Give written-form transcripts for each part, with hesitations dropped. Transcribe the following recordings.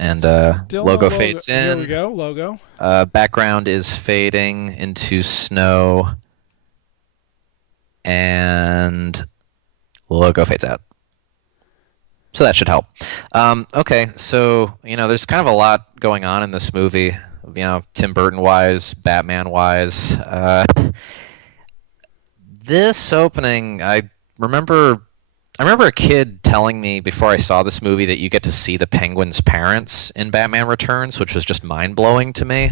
And Still no logo logo. fades Here we in. go. Logo. Background is fading into snow, and logo fades out. So that should help. Okay, so there's kind of a lot going on in this movie. Tim Burton wise, Batman wise. This opening, remember. I remember a kid telling me before I saw this movie that you get to see the Penguin's parents in Batman Returns, which was just mind blowing to me.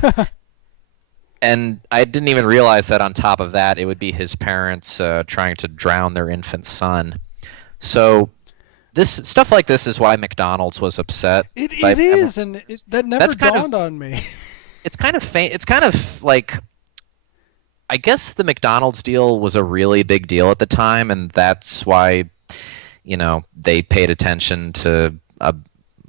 And I didn't even realize that on top of that, it would be his parents trying to drown their infant son. So this stuff like this is why McDonald's was upset by It is, and that never that's kind of dawned on me. it's kind of it's kind of like I guess the McDonald's deal was a really big deal at the time, and that's why they paid attention to a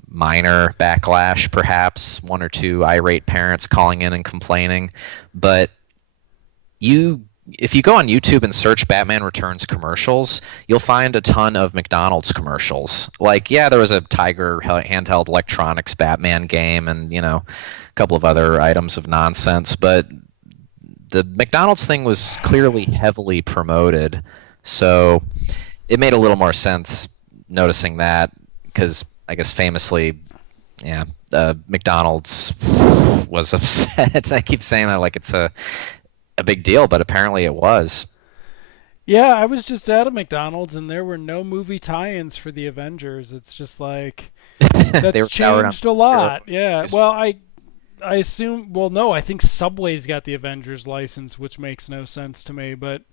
minor backlash, perhaps one or two irate parents calling in and complaining. But if you go on YouTube and search Batman Returns commercials, you'll find a ton of McDonald's commercials. Like, yeah, there was a Tiger handheld electronics Batman game and, a couple of other items of nonsense, but the McDonald's thing was clearly heavily promoted. So it made a little more sense noticing that because I guess famously, yeah, McDonald's was upset. I keep saying that like it's a big deal, but apparently it was. Yeah, I was just at a McDonald's, and there were no movie tie-ins for the Avengers. It's just like They that's were soured on changed a lot. Yeah. Well, I assume. Well, no, I think Subway's got the Avengers license, which makes no sense to me. But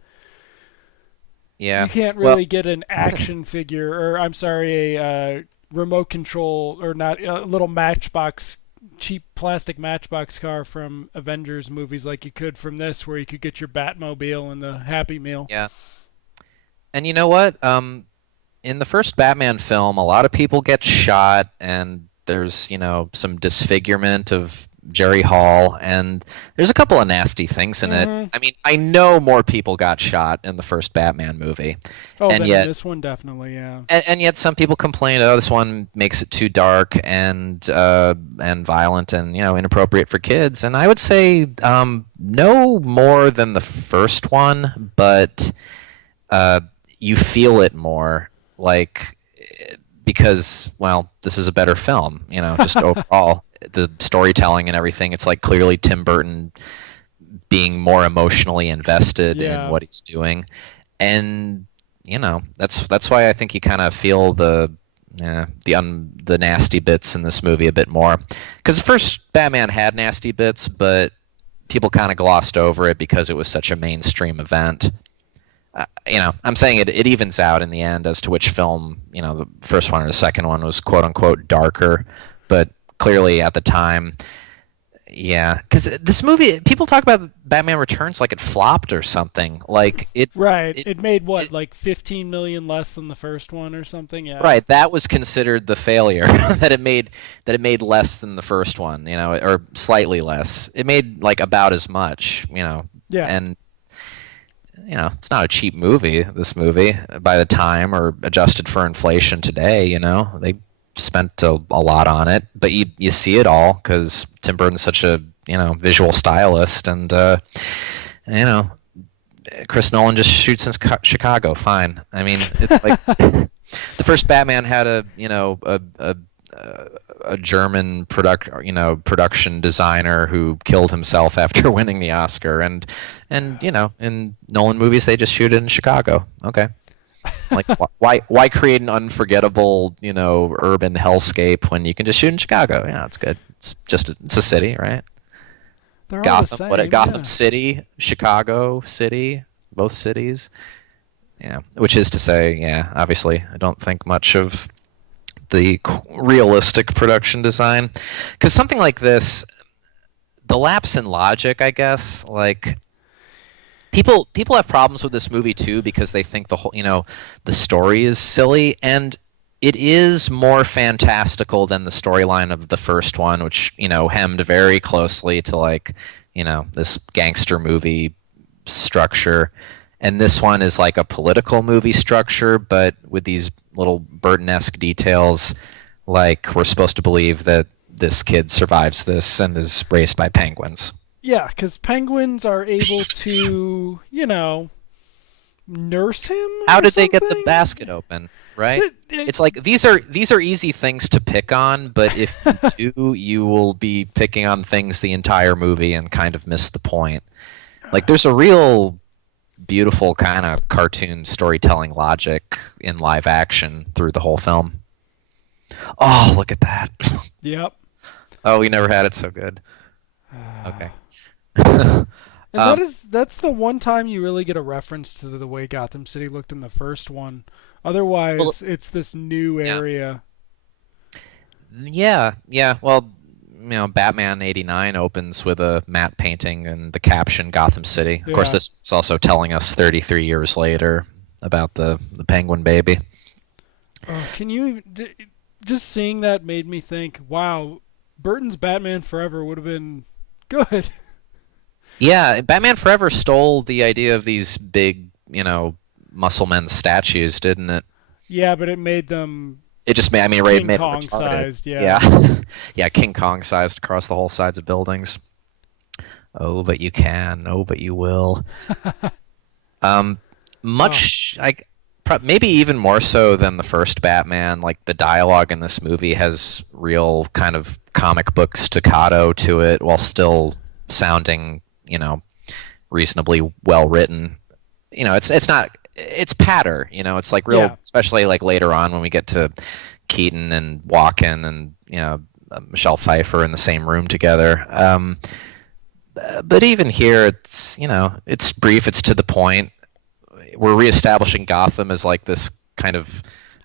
you Yeah. can't Well, really get an action figure, or I'm sorry, a remote control, or not a little Matchbox, cheap plastic Matchbox car from Avengers movies like you could from this, where you could get your Batmobile and the Happy Meal. yeah. And you know what? In the first Batman film, a lot of people get shot, and there's, some disfigurement of Jerry Hall, and there's a couple of nasty things in it. Hmm. I mean, I know more people got shot in the first Batman movie, Oh, and then in yet, this one, definitely, yeah. and yet, some people complain, oh, this one makes it too dark and violent and inappropriate for kids. And I would say no more than the first one, but you feel it more, like because well, this is a better film. Just overall, the storytelling and everything. It's like clearly Tim Burton being more emotionally invested in Yeah. what he's doing, and that's why I think you kind of feel the nasty bits in this movie a bit more, because the first Batman had nasty bits, but people kind of glossed over it because it was such a mainstream event. I'm saying it evens out in the end as to which film, the first one or the second one was quote unquote darker, but clearly at the time, yeah, because this movie, people talk about Batman Returns like it flopped or something. Like Right. it, It made what, it like 15 million less than the first one or something? Yeah. right. That was considered the failure that it made less than the first one, or slightly less. It made like about as much, Yeah. and it's not a cheap movie. This movie, by the time or adjusted for inflation today, they spent a lot on it. But you see it all because Tim Burton's such a visual stylist, and Chris Nolan just shoots in Chicago. Fine. I mean, it's like the first Batman had a German production designer who killed himself after winning the Oscar, and in Nolan movies they just shoot it in Chicago. Okay, like why create an unforgettable urban hellscape when you can just shoot in Chicago? Yeah, it's good. It's a city, right? They're all the Gotham, same. Gotham Yeah. City, Chicago City, both cities. Yeah, which is to say, yeah, obviously I don't think much of the realistic production design, because something like this, the lapse in logic, I guess, like people have problems with this movie too because they think the whole the story is silly, and it is more fantastical than the storyline of the first one, which hemmed very closely to like this gangster movie structure. And this one is like a political movie structure, but with these little Burton-esque details. Like we're supposed to believe that this kid survives this and is raised by penguins. Yeah, because penguins are able to, nurse him How or did they get the something. basket open? Right? It, it, It's like these are easy things to pick on, but if you do, you will be picking on things the entire movie and kind of miss the point. Like there's a real beautiful kind of cartoon storytelling logic in live action through the whole film. Oh, look at that. yep. Oh, we never had it so good. Okay. And that's the one time you really get a reference to the way Gotham City looked in the first one. Well, Otherwise, it's this new yeah. area. Yeah, yeah. Well, Batman '89 opens with a matte painting and the caption "Gotham City." Of course, Yeah. this is also telling us 33 years later about the Penguin baby. Can you just seeing that made me think, wow, Burton's Batman Forever would have been good. Yeah, Batman Forever stole the idea of these big, muscle men statues, didn't it? Yeah, but it made them It just made, I mean, it King made it Kong retarded. sized. Yeah. Yeah, yeah, King Kong sized across the whole sides of buildings. Oh, but you can. Oh, but you will. Um, Oh, much like maybe even more so than the first Batman. Like the dialogue in this movie has real kind of comic book staccato to it, while still sounding, reasonably well written. It's not it's patter. It's like real, yeah. especially like later on when we get to Keaton and Walken and Michelle Pfeiffer in the same room together. But even here, it's brief. It's to the point. We're reestablishing Gotham as like this kind of,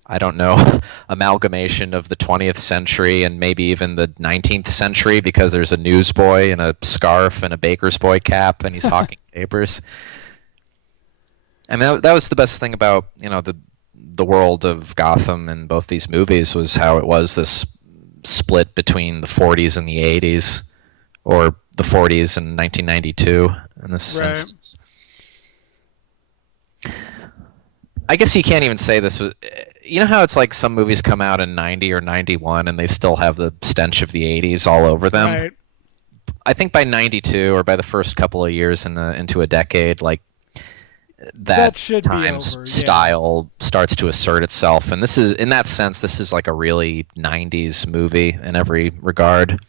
I don't know, amalgamation of the 20th century and maybe even the 19th century, because there's a newsboy in a scarf and a baker's boy cap and he's hawking papers. I mean, that was the best thing about the world of Gotham in both these movies, was how it was this split between the 40s and the 80s, or the 40s and 1992 in this Right. instance. I guess you can't even say this was. You know how it's like some movies come out in 90 or 91 and they still have the stench of the 80s all over them? Right. I think by 92, or by the first couple of years into a decade, like that That should be time's over. Yeah. style starts to assert itself. And this is, in that sense, this is like a really 90s movie in every regard.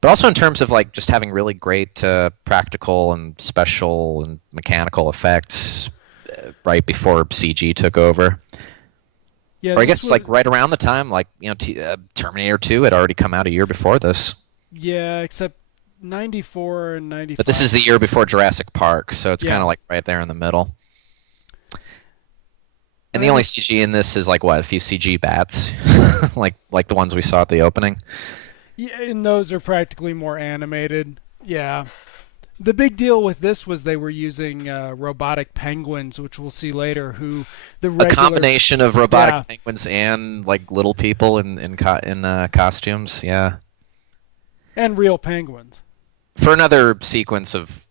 But also in terms of like just having really great practical and special and mechanical effects right before CG took over. Yeah. Or I This guess was. like right around the time, like Terminator 2 had already come out a year before this. Yeah, except 94 and But this 95. is the year before Jurassic Park, so it's kind Yeah. of like right there in the middle. And the only 90, CG in this is like what, a few CG bats, like the ones we saw at the opening. yeah, and those are practically more animated. Yeah. The big deal with this was they were using robotic penguins, which we'll see later, who the A regular. combination of Yeah. robotic penguins and like little people in costumes. Yeah, And real penguins. for another sequence of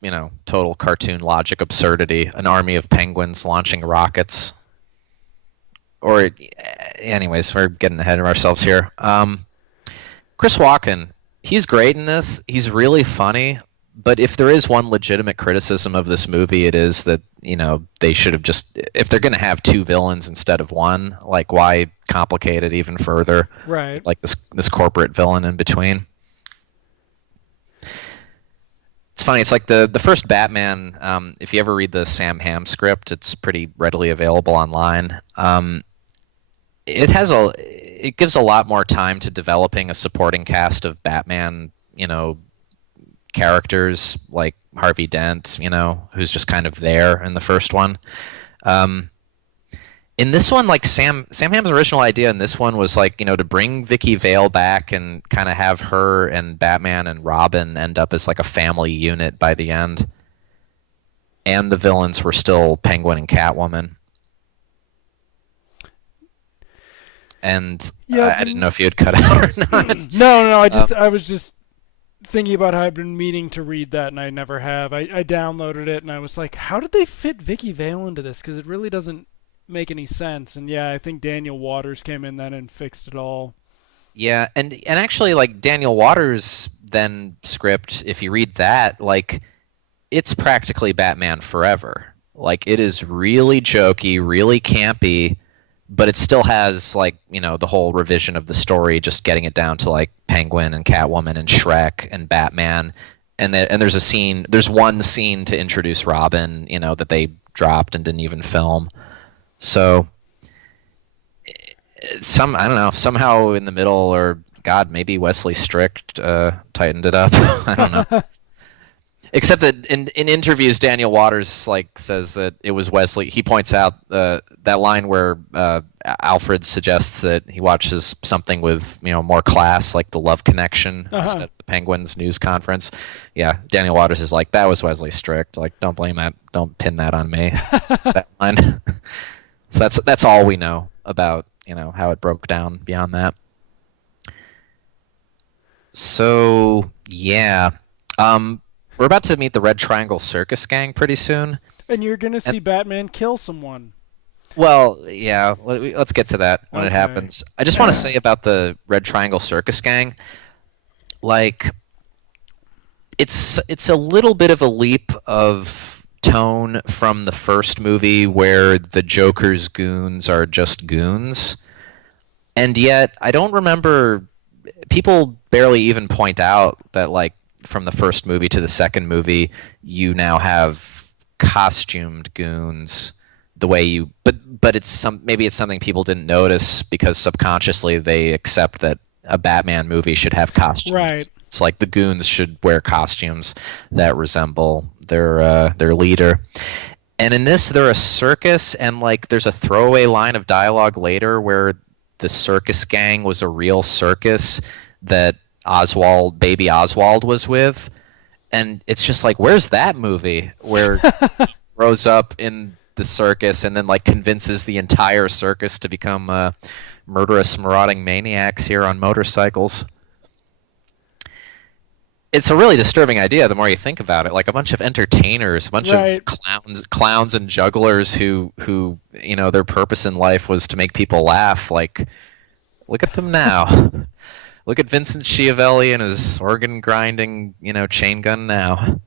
total cartoon logic absurdity, an army of penguins launching rockets. Or, anyways, we're getting ahead of ourselves here. Chris Walken, he's great in this. He's really funny. But if there is one legitimate criticism of this movie, it is that they should have just, if they're going to have two villains instead of one, like why complicate it even further? Right. With like this corporate villain in between. It's funny. It's like the first Batman. If you ever read the Sam Hamm script, it's pretty readily available online. It gives a lot more time to developing a supporting cast of Batman, characters like Harvey Dent, who's just kind of there in the first one. In this one, like Sam Hamm's original idea in this one was like, to bring Vicky Vale back and kind of have her and Batman and Robin end up as like a family unit by the end. And the villains were still Penguin and Catwoman. And Yeah. I didn't know if you had cut out or not. No. Um, I was just thinking about how I've been meaning to read that and I never have. I downloaded it and I was like, how did they fit Vicky Vale into this? Because it really doesn't make any sense. And yeah, I think Daniel Waters came in then and fixed it all. Yeah, and actually, like Daniel Waters' then script, if you read that, like it's practically Batman Forever. Like it is really jokey, really campy, but it still has like the whole revision of the story, just getting it down to like Penguin and Catwoman and Shrek and Batman, and there's one scene to introduce Robin, that they dropped and didn't even film. So I don't know, somehow in the middle, or God, maybe Wesley Strick tightened it up. I don't know. Except that in interviews, Daniel Waters like says that it was Wesley. He points out that line where Alfred suggests that he watches something with more class, like The Love Connection, Uh-huh. instead of the Penguins news conference. Yeah, Daniel Waters is like, that was Wesley Strick. Like, don't blame that. Don't pin that on me. That line. So that's all we know about how it broke down beyond that. So yeah. We're about to meet the Red Triangle Circus Gang pretty soon. And you're gonna And, see Batman kill someone. well, yeah, let's get to that when it Okay. happens. I just want to say about the Red Triangle Circus Gang, like it's a little bit of a leap of tone from the first movie where the Joker's goons are just goons. And yet, I don't remember people barely even point out that like from the first movie to the second movie, you now have costumed goons the way you but maybe it's something people didn't notice because subconsciously they accept that a Batman movie should have costumes. Right. It's like the goons should wear costumes that resemble their leader. And in this, they're a circus, and like there's a throwaway line of dialogue later where the circus gang was a real circus that baby Oswald was with, and it's just like, where's that movie where he grows up in the circus and then like convinces the entire circus to become murderous, marauding maniacs here on motorcycles? It's a really disturbing idea the more you think about it. Like a bunch of entertainers, a bunch of Right. clowns and jugglers who their purpose in life was to make people laugh. Like, look at them now. Look at Vincent Schiavelli and his organ grinding, chain gun now.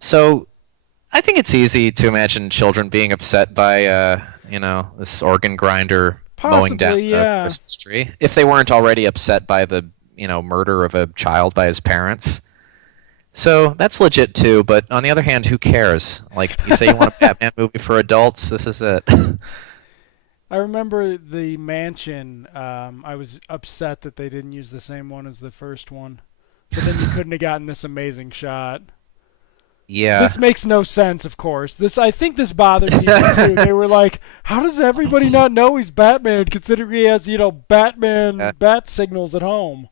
So I think it's easy to imagine children being upset by, this organ grinder mowing down Possibly, a yeah. Christmas tree, if they weren't already upset by the, murder of a child by his parents. So that's legit too. But on the other hand, who cares? Like, you say you want a Batman movie for adults, this is it. I remember the mansion. I was upset that they didn't use the same one as the first one, but then you couldn't have gotten this amazing shot. Yeah. This makes no sense, of course. I think this bothered people too. They were like, "How does everybody not know he's Batman, considering he has, Batman Uh, bat signals at home?"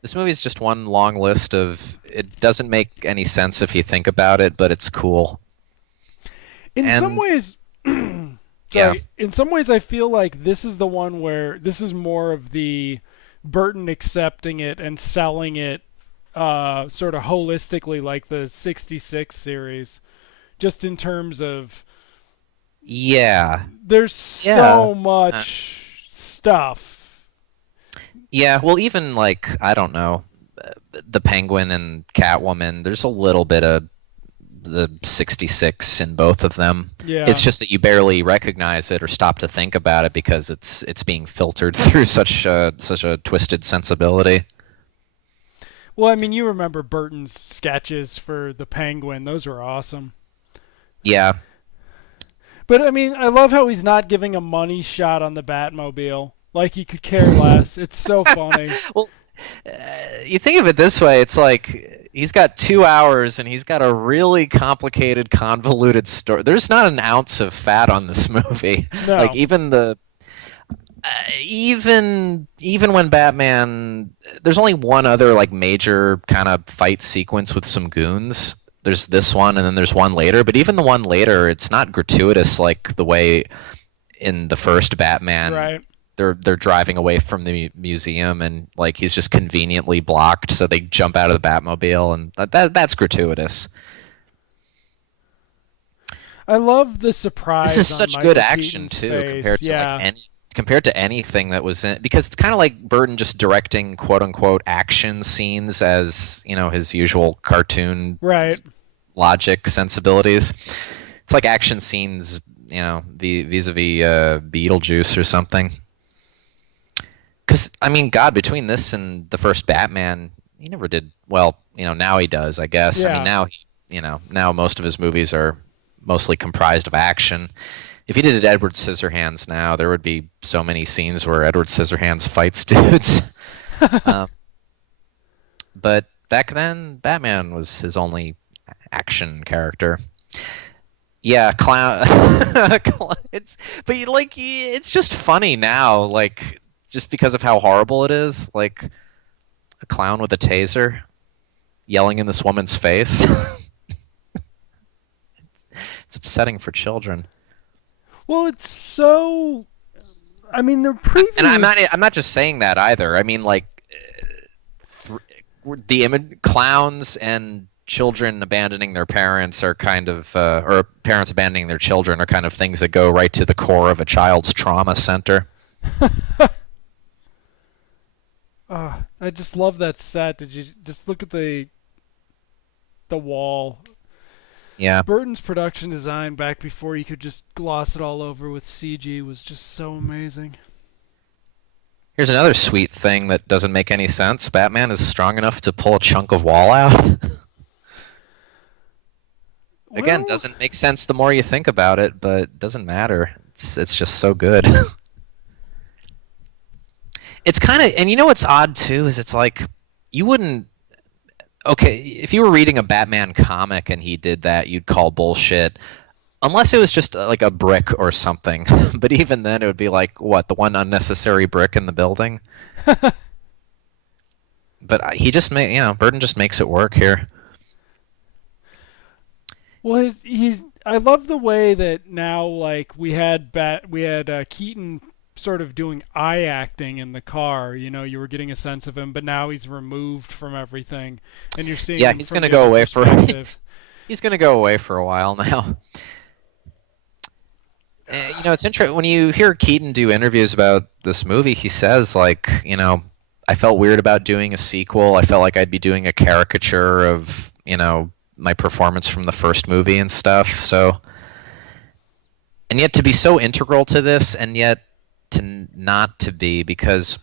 This movie is just one long list of. It doesn't make any sense if you think about it, but it's cool. In some And ways, yeah, sorry. In some ways, I feel like this is the one where this is more of the Burton accepting it and selling it, sort of holistically, like the '66 series. Just in terms of yeah, there's yeah, so uh, much stuff. yeah. Well, even like I don't know, the Penguin and Catwoman. There's a little bit of the '66 in both of them. Yeah. It's just that you barely recognize it or stop to think about it because it's being filtered through such a twisted sensibility. Well, I mean, you remember Burton's sketches for the Penguin; those were awesome. Yeah. But I mean, I love how he's not giving a money shot on the Batmobile. Like he could care less. It's so funny. Well, you think of it this way, it's like he's got 2 hours and he's got a really complicated, convoluted story. There's not an ounce of fat on this movie. Like No. even when Batman, there's only one other like major kind of fight sequence with some goons. There's this one, and then there's one later. But even the one later, it's not gratuitous like the way in the first Batman Right. they're driving away from the museum and like he's just conveniently blocked, so they jump out of the Batmobile, and that's gratuitous. I love the This is surprise on such good Michael action Keaton's too face. compared to like Yeah. any compared to anything that was in, because it's kind of like Burton just directing quote unquote action scenes as, his usual cartoon Right. logic sensibilities. It's like action scenes, vis-a-vis Beetlejuice or something. Because, I mean, God, between this and the first Batman, he never did, well, now he does, I guess. I mean, Yeah. now most of his movies are mostly comprised of action. If he did it Edward Scissorhands now, there would be so many scenes where Edward Scissorhands fights dudes. um, but back then, Batman was his only action character. Yeah, clown. It's just funny now, like just because of how horrible it is. Like a clown with a taser yelling in this woman's face. It's upsetting for children. Well, it's so. I mean, the previous. And I'm not just saying that either. I mean, like the image clowns and children abandoning their parents are kind of, or parents abandoning their children are kind of things that go right to the core of a child's trauma center. I just love that set. Did you just look at the wall? Yeah. Burton's production design back before you could just gloss it all over with CG was just so amazing. Here's another sweet thing that doesn't make any sense. Batman is strong enough to pull a chunk of wall out. Again, Well, doesn't make sense the more you think about it, but it doesn't matter. It's just so good. It's kind of, and you know what's odd too is it's like you wouldn't. Okay, if you were reading a Batman comic and he did that, you'd call bullshit. Unless it was just like a brick or something. But even then, it would be like, what, the one unnecessary brick in the building? But he just Burton just makes it work here. well, he's. I love the way that now, like we had Keaton sort of doing eye acting in the car. You were getting a sense of him, but now he's removed from everything, and you're seeing. Yeah, him he's from gonna the go other away for. perspective. He's gonna go away for a while now. It's interesting when you hear Keaton do interviews about this movie. He says, like, I felt weird about doing a sequel. I felt like I'd be doing a caricature of, my performance from the first movie and stuff. So, and yet to be so integral to this, and yet to not to be, because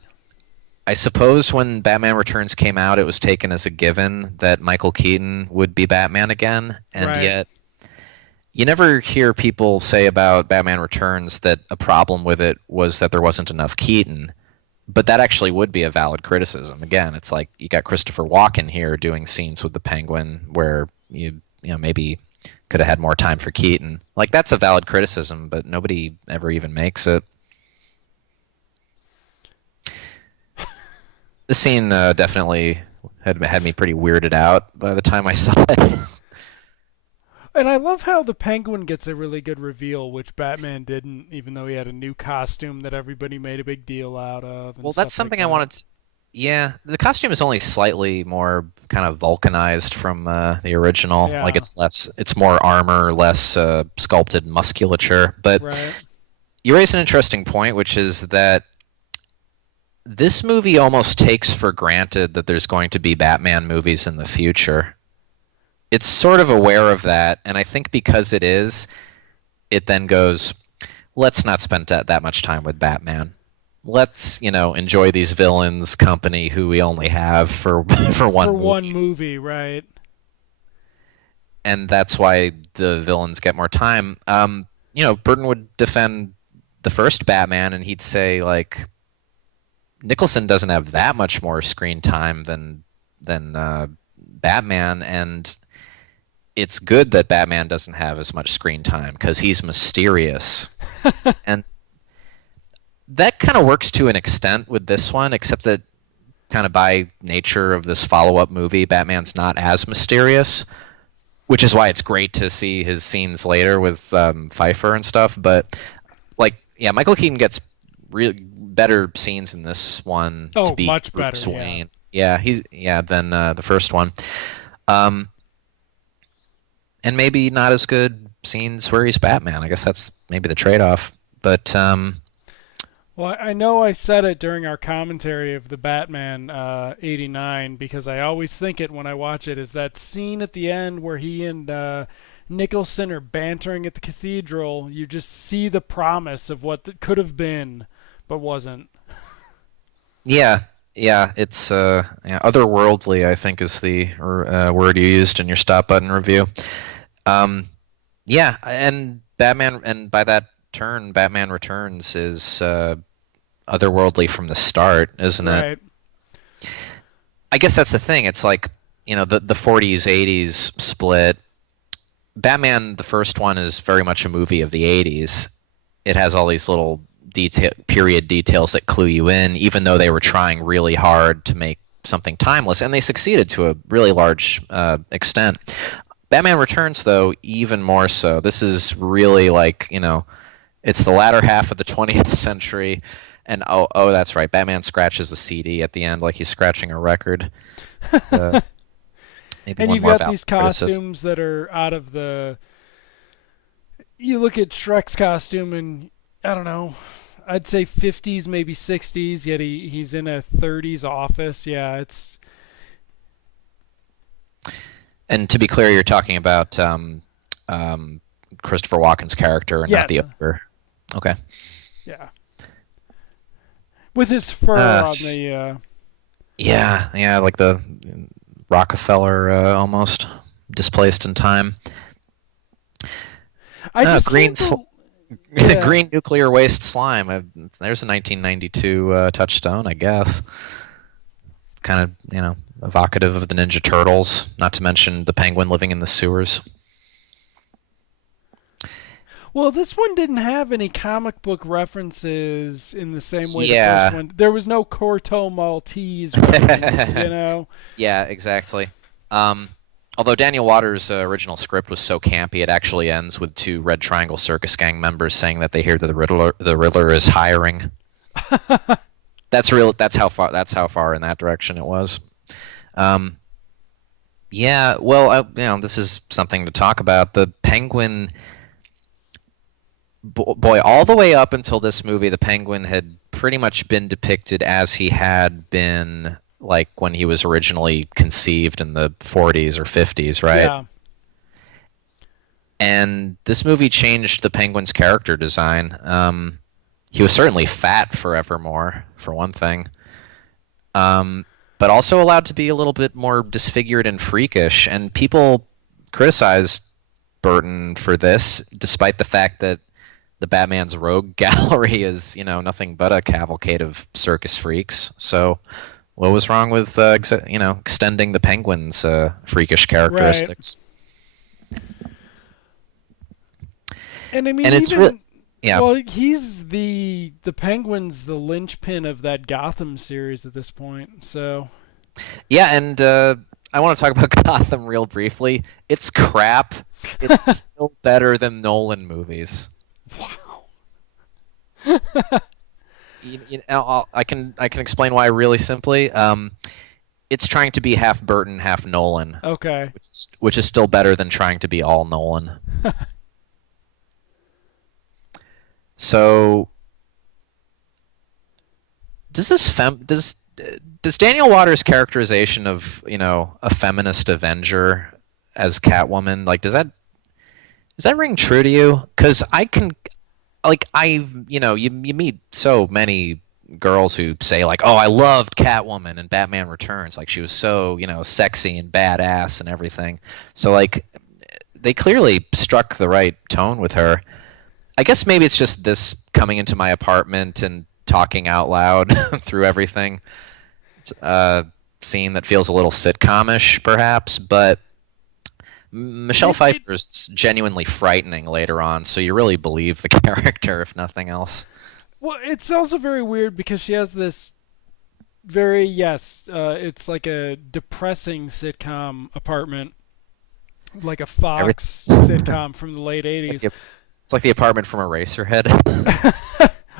I suppose when Batman Returns came out, it was taken as a given that Michael Keaton would be Batman again, and Right. yet you never hear people say about Batman Returns that a problem with it was that there wasn't enough Keaton. But that actually would be a valid criticism. Again, it's like you got Christopher Walken here doing scenes with the Penguin where you maybe could have had more time for Keaton. Like, that's a valid criticism, but nobody ever even makes it. This scene definitely had me pretty weirded out by the time I saw it. And I love how the Penguin gets a really good reveal, which Batman didn't, even though he had a new costume that everybody made a big deal out of. And Well, stuff that's like something I that. wanted to. Yeah, the costume is only slightly more kind of vulcanized from the original. Yeah. Like it's more armor, less sculpted musculature. But Right. you raise an interesting point, which is that this movie almost takes for granted that there's going to be Batman movies in the future. It's sort of aware of that, and I think because it is, it then goes, let's not spend that much time with Batman. Let's, enjoy these villains' company who we only have for for one For movie. one movie, right? And that's why the villains get more time. Burton would defend the first Batman, and he'd say, like, Nicholson doesn't have that much more screen time than Batman, and it's good that Batman doesn't have as much screen time because he's mysterious. And that kind of works to an extent with this one, except that kind of by nature of this follow-up movie, Batman's not as mysterious, which is why it's great to see his scenes later with Pfeiffer and stuff. But, like, yeah, Michael Keaton gets better scenes in this one Oh, to be much Bruce better, Wayne. Yeah, than the first one. And maybe not as good scenes where he's Batman. I guess that's maybe the trade-off. But Well, I know I said it during our commentary of the Batman '89 because I always think it when I watch it. Is that scene at the end where he and Nicholson are bantering at the cathedral? You just see the promise of what could have been, but wasn't. Yeah, yeah, it's yeah, otherworldly, I think is the word you used in your stop button review. Um, yeah, and Batman, and by that turn, Batman Returns is otherworldly from the start, isn't it? Right. I guess that's the thing. It's like, the 40s, 80s split. Batman, the first one, is very much a movie of the 80s. It has all these little period details that clue you in, even though they were trying really hard to make something timeless, and they succeeded to a really large extent. Batman Returns, though, even more so. This is really like, it's the latter half of the 20th century, and oh, that's right. Batman scratches a CD at the end, like he's scratching a record. It's, maybe And one you've more got valid these criticism. costumes that are out of the. You look at Shrek's costume, and I don't know. I'd say 50s, maybe 60s. Yet he's in a 30s office. Yeah, it's And to be clear, you're talking about Christopher Walken's character, and not yes, the other. Okay. yeah. With his fur Uh, on the. yeah, yeah, like the Rockefeller, almost displaced in time. I just Green can't. Yeah. green nuclear waste slime. There's a 1992 touchstone, I guess. Kind of, evocative of the Ninja Turtles, not to mention the Penguin living in the sewers. Well, this one didn't have any comic book references in the same way the first Yeah. one. There was no Corto Maltese reference. Yeah, exactly. Um, Although Daniel Waters' original script was so campy, it actually ends with two Red Triangle Circus Gang members saying that they hear that the Riddler is hiring. That's real. That's how far. That's how far in that direction it was. Um, yeah. Well, this is something to talk about. The Penguin, boy, all the way up until this movie, the Penguin had pretty much been depicted as he had been, like, when he was originally conceived in the 40s or 50s, right? Yeah. And this movie changed the Penguin's character design. He was certainly fat forevermore, for one thing, but also allowed to be a little bit more disfigured and freakish. And people criticized Burton for this, despite the fact that the Batman's rogue gallery is, nothing but a cavalcade of circus freaks. So, what was wrong with, extending the Penguin's freakish Right. characteristics? And I mean, And it's really, yeah. well, he's the Penguin's the linchpin of that Gotham series at this point. So Yeah, and I want to talk about Gotham real briefly. It's crap. It's still better than Nolan movies. wow. I can explain why really simply. It's trying to be half Burton, half Nolan, Okay. which is still better than trying to be all Nolan. So does Daniel Waters' characterization of, a feminist Avenger as Catwoman, like, does that ring true to you? Because I can, like, you meet so many girls who say, like, oh, I loved Catwoman in Batman Returns, like she was so, sexy and badass and everything. So, like, they clearly struck the right tone with her. I guess maybe it's just this coming into my apartment and talking out loud through everything. It's a scene that feels a little sitcom-ish, perhaps, but Michelle It Pfeiffer's genuinely frightening later on, so you really believe the character, if nothing else. well, it's also very weird because she has this very yes, it's like a depressing sitcom apartment, like a Every, Fox sitcom from the late like '80s. the, it's like the apartment from Eraserhead.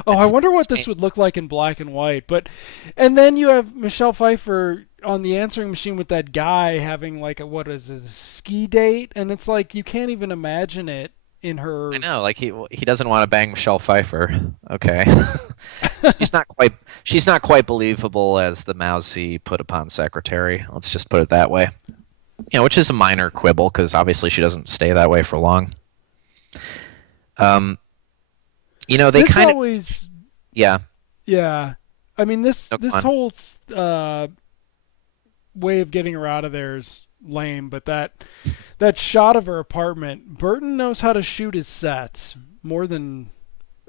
Oh, I wonder what It's this would look like in black and white. But, and then you have Michelle Pfeiffer on the answering machine with that guy having like a what is it, a ski date, and it's like you can't even imagine it in I her. know, like he doesn't want to bang Michelle Pfeiffer. Okay. She's not quite believable as the mousy put upon secretary. Let's just put it that way. Which is a minor quibble because obviously she doesn't stay that way for long. Um, they This kind of always, yeah. yeah. I mean, this No, this come on. whole way of getting her out of there is lame, but that shot of her apartment, Burton knows how to shoot his sets more than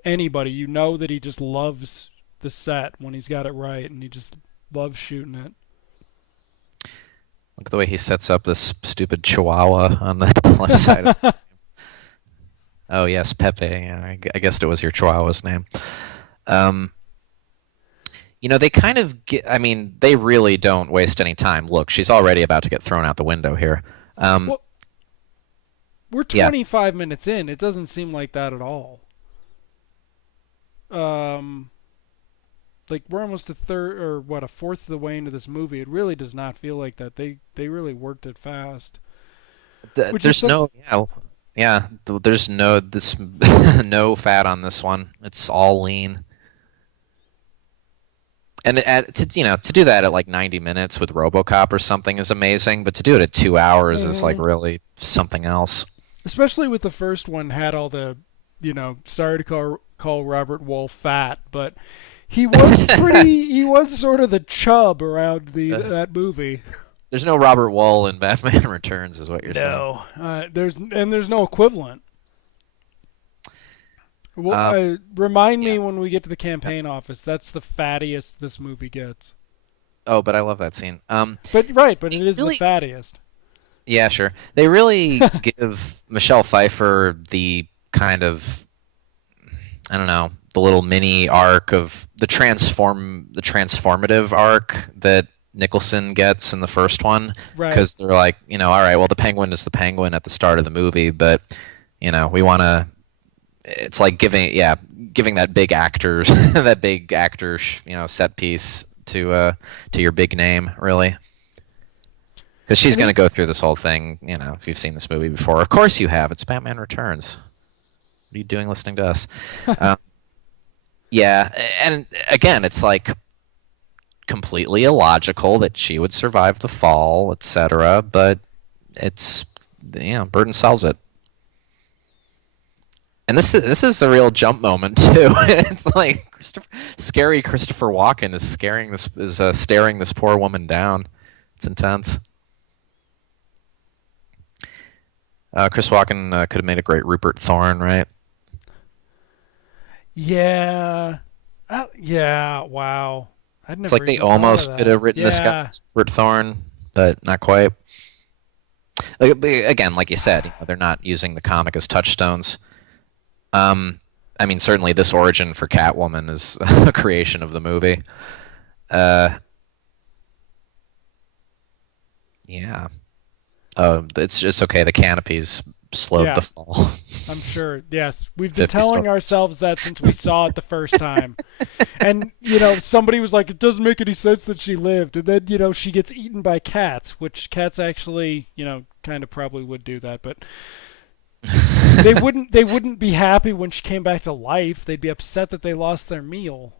anybody. You know that he just loves the set when he's got it right, and he just loves shooting it. Look at the way he sets up this stupid chihuahua on the left side. Oh yes, Pepe. Yeah, I guessed it was your chihuahua's name. Um, they kind of get. I mean, they really don't waste any time. Look, she's already about to get thrown out the window here. Well, we're Yeah. 25 minutes in. It doesn't seem like that at all. Um, like we're almost a third or what a fourth of the way into this movie. It really does not feel like that. They really worked it fast. Which is There's some, no. Yeah. There's no this no fat on this one. It's all lean. And to do that at like 90 minutes with RoboCop or something is amazing, but to do it at 2 hours is like Mhm. really something else. Especially with the first one had all the, sorry to call Robert Wolf fat, but he was sort of the chub around that movie. There's no Robert Wuhl in Batman Returns, is what you're saying. No, there's no equivalent. Well, Um, remind me yeah. when we get to the campaign office. That's the fattiest this movie gets. Oh, but I love that scene. But it is the Really, fattiest. yeah, sure. They really give Michelle Pfeiffer the kind of, I don't know, the little mini arc of the transformative arc that Nicholson gets in the first one, Right. because they're like, all right, well, the Penguin is the Penguin at the start of the movie, but we want to. It's like giving that big actors that big actor set piece to your big name, really. Because she's And going to go through this whole thing, if you've seen this movie before. Of course you have. It's Batman Returns. What are you doing listening to us? Um, yeah, and again, it's like completely illogical that she would survive the fall, etc. But it's, Burton sells it. And this is a real jump moment too. It's like scary Christopher Walken is staring this poor woman down. It's intense. Chris Walken could have made a great Rupert Thorne, right? Yeah. Yeah. Wow. I'd It's never like they even thought of almost could that. have written this guy Yeah. as Rupert Thorne, but not quite. Again, like you said, they're not using the comic as touchstones. I mean, certainly this origin for Catwoman is a creation of the movie. Uh, yeah. It's okay. The canopies slowed Yeah. the fall. I'm sure. Yes, we've been 50 telling stories. ourselves that since we saw it the first time. And somebody was like, "It doesn't make any sense that she lived." And then she gets eaten by cats, which cats actually kind of probably would do that, but they wouldn't be happy when she came back to life. They'd be upset that they lost their meal.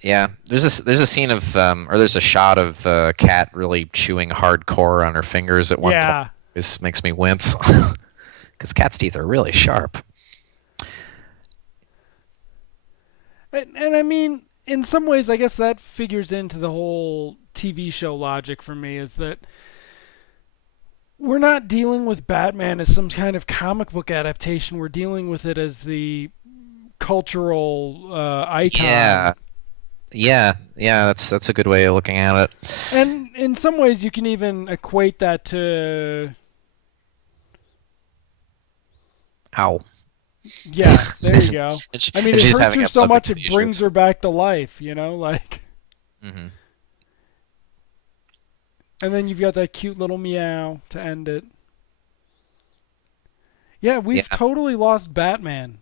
Yeah, there's a scene of or there's a shot of Cat really chewing hardcore on her fingers at one Yeah. point. This makes me wince because Cat's teeth are really sharp. And I mean, in some ways, I guess that figures into the whole TV show logic for me is that we're not dealing with Batman as some kind of comic book adaptation. We're dealing with it as the cultural icon. Yeah, yeah. That's a good way of looking at it. And in some ways, you can even equate that to. Ow. Yeah, there you go. I mean, And it she's hurts having her so epileptic much it brings seizures. her back to life, like. Hmm. And then you've got that cute little meow to end it. Yeah, we've Yeah. totally lost Batman.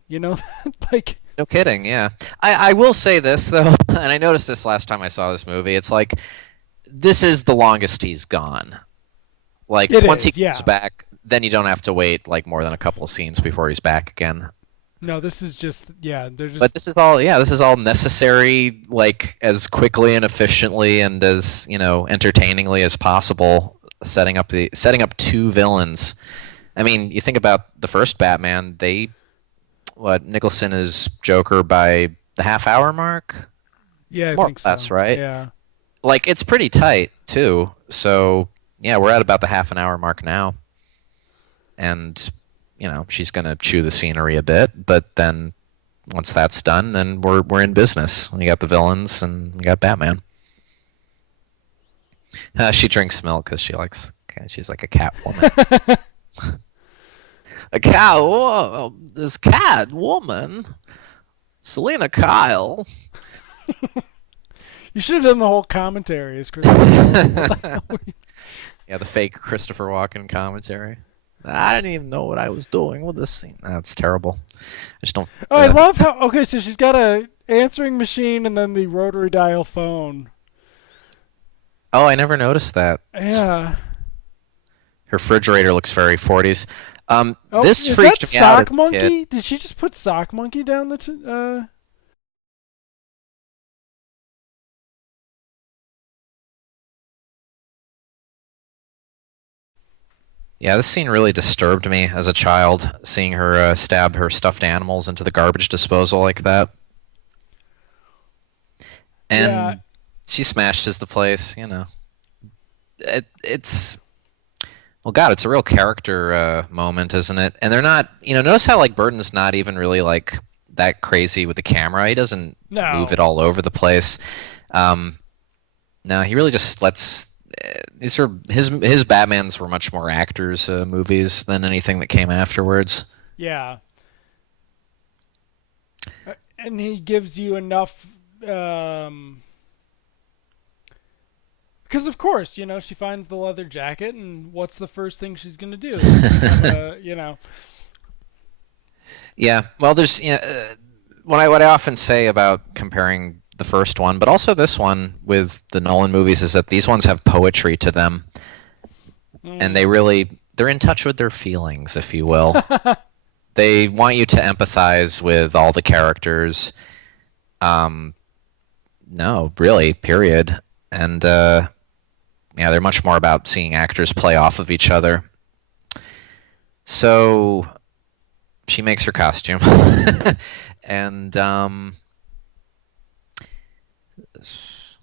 Like, No kidding, yeah. I will say this, though, and I noticed this last time I saw this movie. It's like, this is the longest he's gone. Like, it once he is, yeah. comes back, then you don't have to wait like more than a couple of scenes before he's back again. No, this is just yeah. They're But just this is all necessary, like as quickly and efficiently and as entertainingly as possible. Setting up two villains. I mean, you think about the first Batman. Nicholson is Joker by the half hour mark, yeah. I more or think so. less, right? Yeah. Like it's pretty tight too. So yeah, we're at about the half an hour mark now, and she's gonna chew the scenery a bit, but then once that's done, then we're in business. We got the villains and we got Batman. She drinks milk because she's like a cat woman. A cat. Whoa, this cat woman, Selena Kyle. You should have done the whole commentary as Chris. Yeah, the fake Christopher Walken commentary. I didn't even know what I was doing with this scene. That's terrible. I just don't. Oh, I love how. Okay, so she's got a answering machine and then the rotary dial phone. Oh, I never noticed that. Yeah. Her refrigerator looks very 40s. Oh, This is freaked that me out Sock as a Monkey? kid. Did she just put Sock Monkey down the? Yeah, this scene really disturbed me as a child, seeing her stab her stuffed animals into the garbage disposal like that. And Yeah. she smashes the place, it's well, God, it's a real character moment, isn't it? And they're not, notice how like Burton's not even really like that crazy with the camera. He doesn't No. move it all over the place. No, he really just lets. These are his Batmans were much more actors movies than anything that came afterwards. Yeah. And he gives you enough. Because of course, she finds the leather jacket, and what's the first thing she's gonna do? Yeah, well, there's what I often say about comparing the first one, but also this one with the Nolan movies is that these ones have poetry to them, and they're in touch with their feelings, if you will. They want you to empathize with all the characters. No, really, period. And yeah, they're much more about seeing actors play off of each other. So she makes her costume, and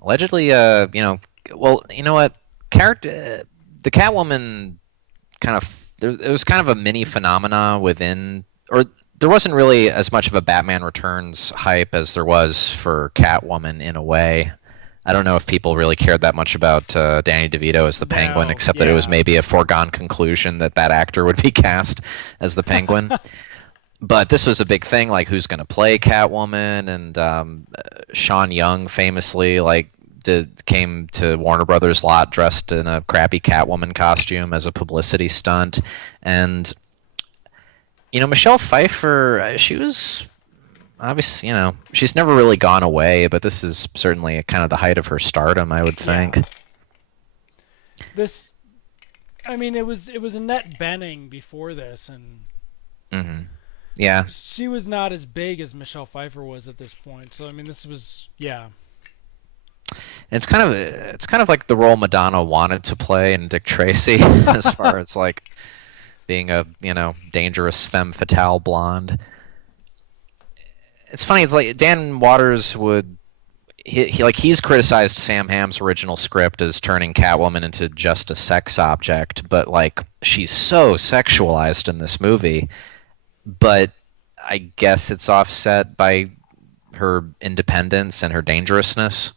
allegedly, well, you know what? The Catwoman it was kind of a mini phenomena within, or there wasn't really as much of a Batman Returns hype as there was for Catwoman in a way. I don't know if people really cared that much about Danny DeVito as the Penguin, except that it was maybe a foregone conclusion that actor would be cast as the Penguin. But this was a big thing, like who's going to play Catwoman, and Sean Young famously came to Warner Brothers lot dressed in a crappy Catwoman costume as a publicity stunt, and Michelle Pfeiffer, she was obviously she's never really gone away, but this is certainly kind of the height of her stardom, I would think. Yeah. It was Annette Bening before this, and. Mm-hmm. Yeah. She was not as big as Michelle Pfeiffer was at this point. So this was It's kind of like the role Madonna wanted to play in Dick Tracy, as far as like being a dangerous femme fatale blonde. It's funny. It's like Dan Waters he's criticized Sam Hamm's original script as turning Catwoman into just a sex object, but like she's so sexualized in this movie. But I guess it's offset by her independence and her dangerousness,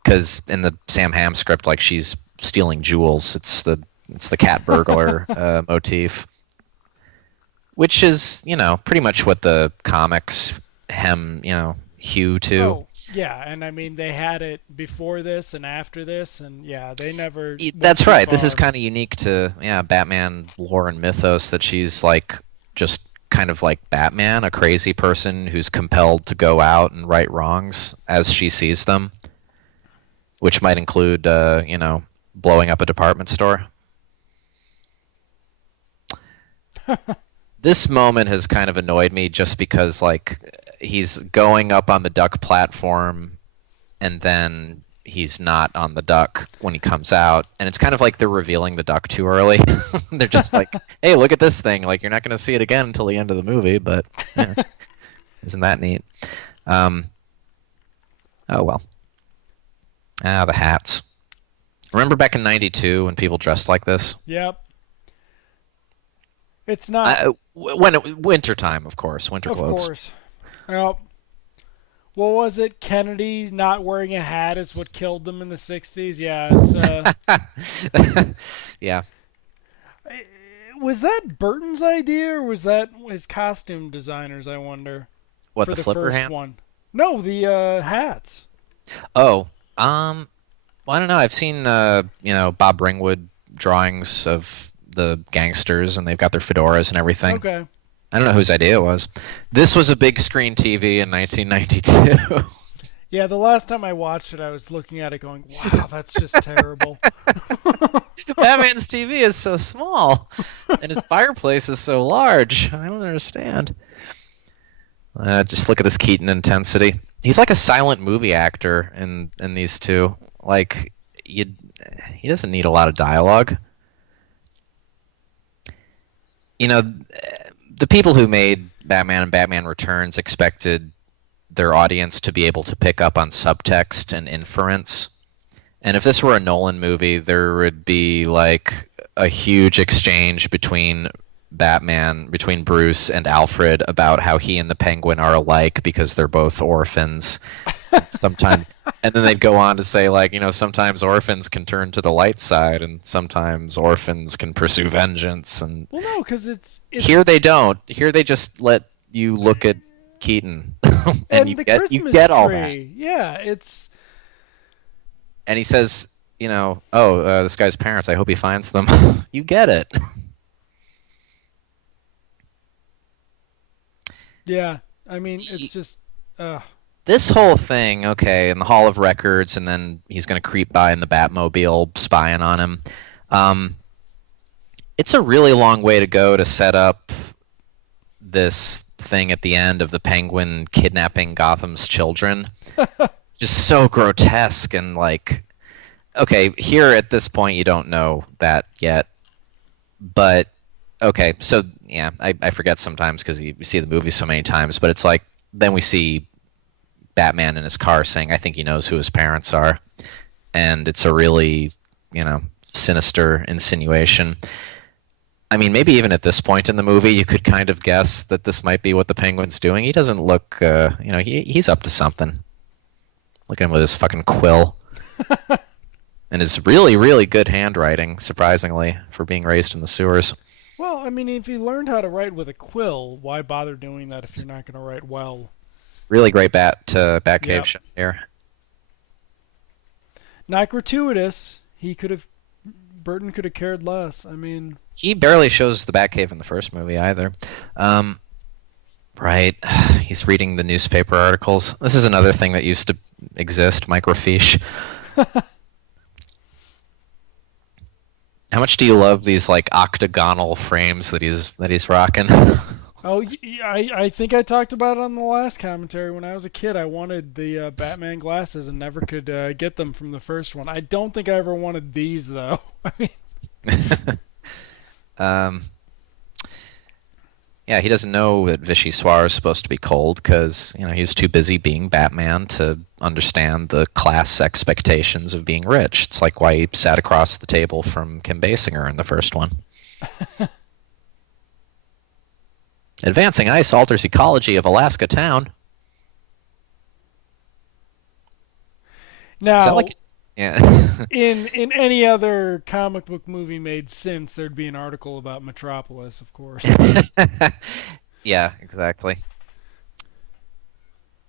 because in the Sam Hamm script, like she's stealing jewels. It's the cat burglar motif, which is pretty much what the comics hew to. Oh, yeah, and they had it before this and after this, and yeah, they never. That's right. This is kind of unique to Batman lore and mythos, that she's like just kind of like Batman, a crazy person who's compelled to go out and right wrongs as she sees them, which might include blowing up a department store. This moment has kind of annoyed me just because like he's going up on the duck platform and then he's not on the duck when he comes out, and it's kind of like they're revealing the duck too early. They're just like, "Hey, look at this thing! Like you're not going to see it again until the end of the movie." But yeah, isn't that neat? Um, oh well. Ah, the hats. Remember back in '92 when people dressed like this? Yep. It's not, Wintertime, of course, winter of clothes. course. Well, what was it? Kennedy not wearing a hat is what killed them in the 60s. Yeah, it's Yeah. was that Burton's idea or was that his costume designers, I wonder, What, for the the flipper first hands? one? No, the hats. Oh, well, I don't know. I've seen Bob Ringwood drawings of the gangsters, and they've got their fedoras and everything. Okay. I don't know whose idea it was. This was a big screen TV in 1992. Yeah, the last time I watched it, I was looking at it going, wow, that's just terrible. Batman's TV is so small, and his fireplace is so large. I don't understand. Just look at this Keaton intensity. He's like a silent movie actor in these two. Like he doesn't need a lot of dialogue. You know, the people who made Batman and Batman Returns expected their audience to be able to pick up on subtext and inference. And if this were a Nolan movie, there would be like a huge exchange between Bruce and Alfred about how he and the Penguin are alike because they're both orphans. Sometimes, and then they'd go on to say like, sometimes orphans can turn to the light side, and sometimes orphans can pursue vengeance. And Well, no, because it's here they don't. Here they just let you look at Keaton, and and you the get Christmas all that. tree. Yeah, it's And he says, this guy's parents. I hope he finds them. You get it. yeah. I mean, it's just This whole thing, okay, in the Hall of Records, and then he's going to creep by in the Batmobile, spying on him. It's a really long way to go to set up this thing at the end of the Penguin kidnapping Gotham's children. Just so grotesque and like, okay, here at this point you don't know that yet, but okay, so yeah, I forget sometimes because you see the movie so many times, but it's like then we see Batman in his car saying, "I think he knows who his parents are," and it's a really, sinister insinuation. I mean, maybe even at this point in the movie, you could kind of guess that this might be what the Penguin's doing. He doesn't look, he's up to something. Look at him with his fucking quill. And his really, really good handwriting, surprisingly, for being raised in the sewers. well, I mean, if you learned how to write with a quill, why bother doing that if you're not going to write well? Really great Batcave Yep. shot here. Not gratuitous. Burton could have cared less. I mean, He barely shows the Batcave in the first movie either. Right. He's reading the newspaper articles. This is another thing that used to exist, microfiche. How much do you love these like octagonal frames that he's rocking? I think I talked about it on the last commentary. When I was a kid, I wanted the Batman glasses and never could get them from the first one. I don't think I ever wanted these though. I mean, Yeah, he doesn't know that Vichy Soir is supposed to be cold because he was too busy being Batman to understand the class expectations of being rich. It's like why he sat across the table from Kim Basinger in the first one. Advancing ice alters ecology of Alaska town. Is that now like, yeah. in any other comic book movie made since, there'd be an article about Metropolis, of course. Yeah, exactly.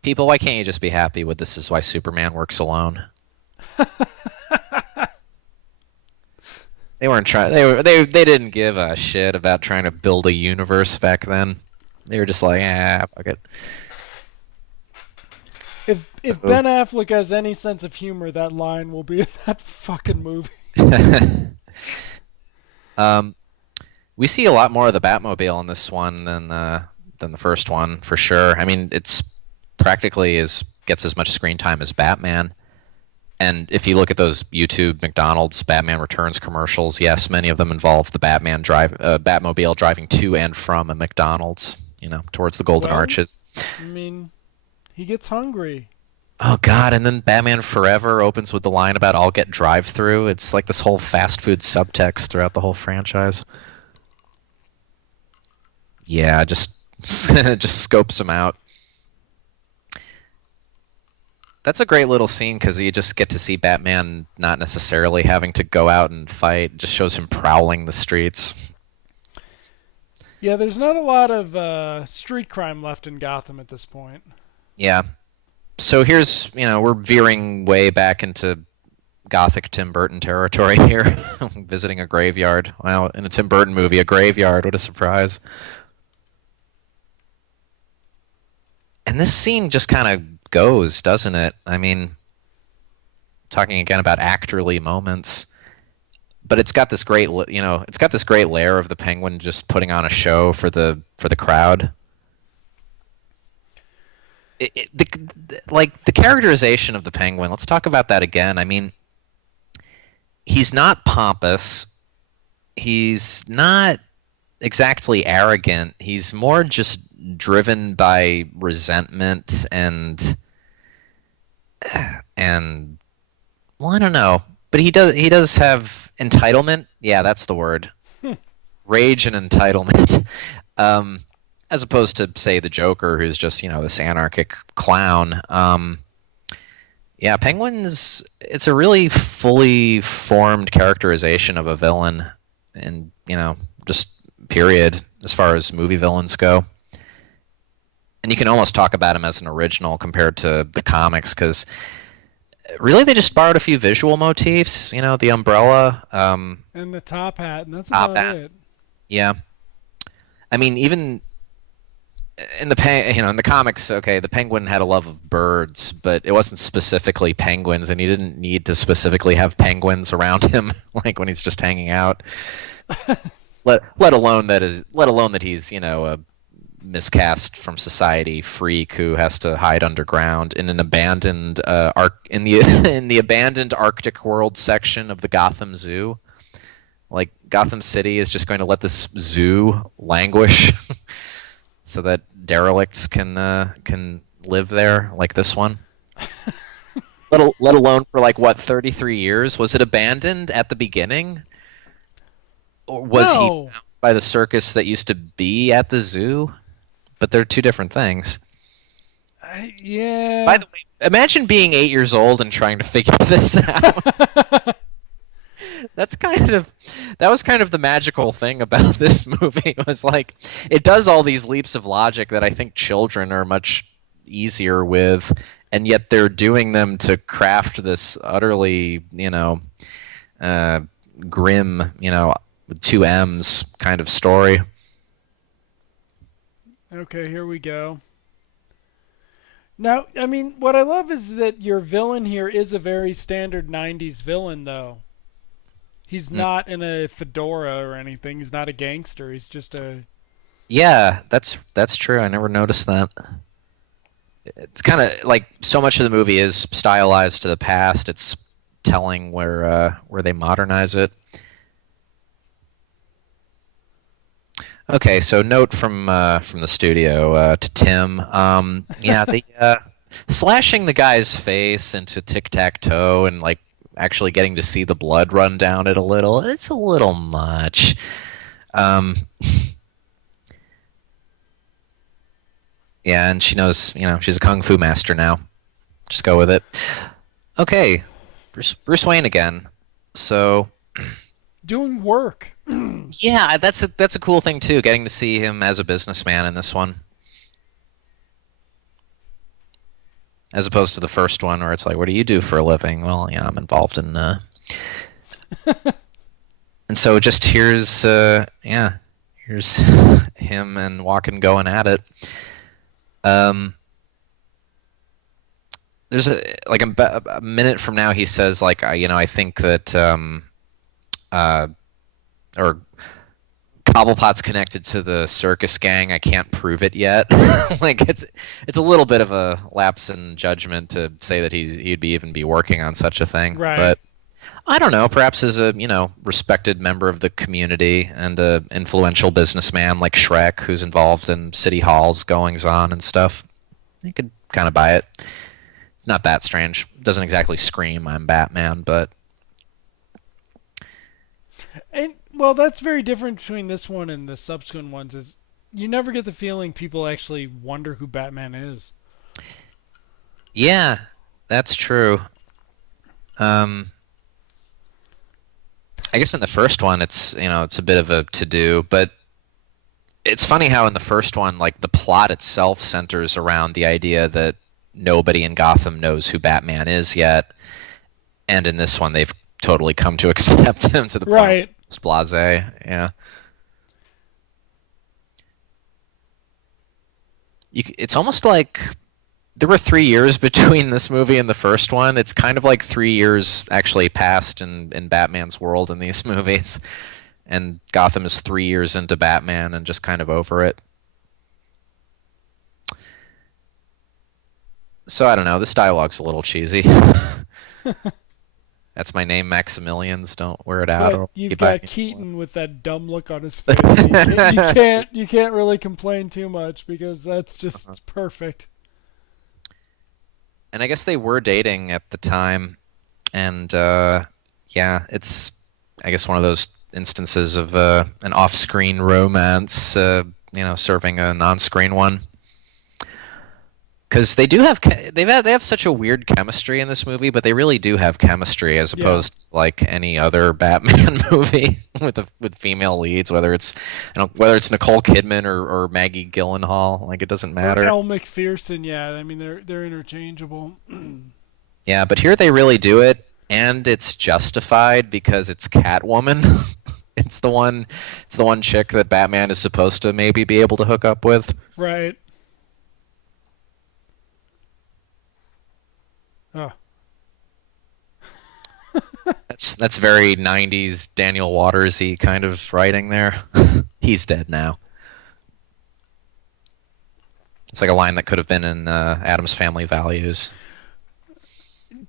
People, why can't you just be happy with this is why Superman works alone? They weren't trying. They didn't give a shit about trying to build a universe back then. They were just like, fuck it. If Ben Affleck has any sense of humor, that line will be in that fucking movie. We see a lot more of the Batmobile in this one than the first one for sure. I mean, it's practically is gets as much screen time as Batman. And if you look at those YouTube McDonald's Batman Returns commercials, yes, many of them involve the Batmobile driving to and from a McDonald's, towards the Golden Well, Arches. I mean, he gets hungry. Oh God! And then Batman Forever opens with the line about "I'll get drive-through." It's like this whole fast food subtext throughout the whole franchise. Yeah, just just scopes him out. That's a great little scene because you just get to see Batman not necessarily having to go out and fight. It just shows him prowling the streets. Yeah, there's not a lot of street crime left in Gotham at this point. Yeah. So here's, we're veering way back into gothic Tim Burton territory here, visiting a graveyard. Wow, in a Tim Burton movie, a graveyard. What a surprise. And this scene just kind of goes, doesn't it? I mean, talking again about actorly moments, but it's got this great, it's got this great layer of the Penguin just putting on a show for the crowd. Like the characterization of the Penguin. Let's talk about that again. I mean, he's not pompous. He's not exactly arrogant. He's more just driven by resentment and well, I don't know, but he does have entitlement. Yeah, that's the word. Rage and entitlement. As opposed to say the Joker, who's just this anarchic clown. Yeah, Penguin's it's a really fully formed characterization of a villain, and just period as far as movie villains go. And you can almost talk about him as an original compared to the comics because really they just borrowed a few visual motifs. The umbrella, And the top hat, and that's top about hat. it. Yeah, I mean even in in the comics, okay, the Penguin had a love of birds, but it wasn't specifically penguins, and he didn't need to specifically have penguins around him, like when he's just hanging out. Let alone that he's a miscast from society freak who has to hide underground in an abandoned in the in the abandoned Arctic world section of the Gotham Zoo. Like Gotham City is just going to let this zoo languish so that derelicts can live there like this one. Let alone for like what 33 years was it abandoned at the beginning? Or was he No. found by the circus that used to be at the zoo? But they're two different things. Yeah. By the way, imagine being 8 years old and trying to figure this out. That was kind of the magical thing about this movie. It was like it does all these leaps of logic that I think children are much easier with, and yet they're doing them to craft this utterly, grim, with two M's kind of story. Okay, here we go. Now, I mean, what I love is that your villain here is a very standard 90s villain, though. He's not in a fedora or anything. He's not a gangster. He's just a... Yeah, that's true. I never noticed that. It's kind of like so much of the movie is stylized to the past. It's telling where they modernize it. Okay, so note from the studio to Tim. Yeah, the slashing the guy's face into tic-tac-toe and like actually getting to see the blood run down it a little. It's a little much. Yeah, and she knows, she's a kung fu master now. Just go with it. Okay, Bruce Wayne again. So doing work. yeah, that's a cool thing too, getting to see him as a businessman in this one. As opposed to the first one where it's like, what do you do for a living? Well, I'm involved in and so just here's here's him and Walken going at it. There's a minute from now he says like I think that or Cobblepot's connected to the circus gang. I can't prove it yet. Like it's a little bit of a lapse in judgment to say that he'd be even be working on such a thing. Right. But I don't know. Perhaps as a respected member of the community and a influential businessman like Shrek, who's involved in city hall's goings on and stuff, you could kind of buy it. It's not that strange. Doesn't exactly scream I'm Batman, but And well, that's very different between this one and the subsequent ones. Is you never get the feeling people actually wonder who Batman is. yeah, that's true. Um, I guess in the first one, it's a bit of a to do, but it's funny how in the first one, like the plot itself centers around the idea that nobody in Gotham knows who Batman is yet, and in this one, they've totally come to accept him to the point Right. it's blasé. Yeah, it's almost like there were 3 years between this movie and the first one. It's kind of like 3 years actually passed in Batman's world in these movies. And Gotham is 3 years into Batman and just kind of over it. So I don't know. This dialogue's a little cheesy. That's my name, Maximilians. Don't wear it out. But Or you've got Keaton with that dumb look on his face. You can't really complain too much because that's just perfect. And I guess they were dating at the time, and yeah, it's I guess one of those instances of an off-screen romance, serving an on-screen one. Because they have such a weird chemistry in this movie, but they really do have chemistry as opposed to like any other Batman movie with female leads, whether it's Nicole Kidman or Maggie Gyllenhaal, like it doesn't matter. Or Elle McPherson, yeah. I mean they're interchangeable. Yeah, but here they really do it, and it's justified because it's Catwoman. It's the one chick that Batman is supposed to maybe be able to hook up with. Right. Oh. That's very 90s Daniel Waters-y kind of writing there. He's dead now. It's like a line that could have been in Addams Family Values.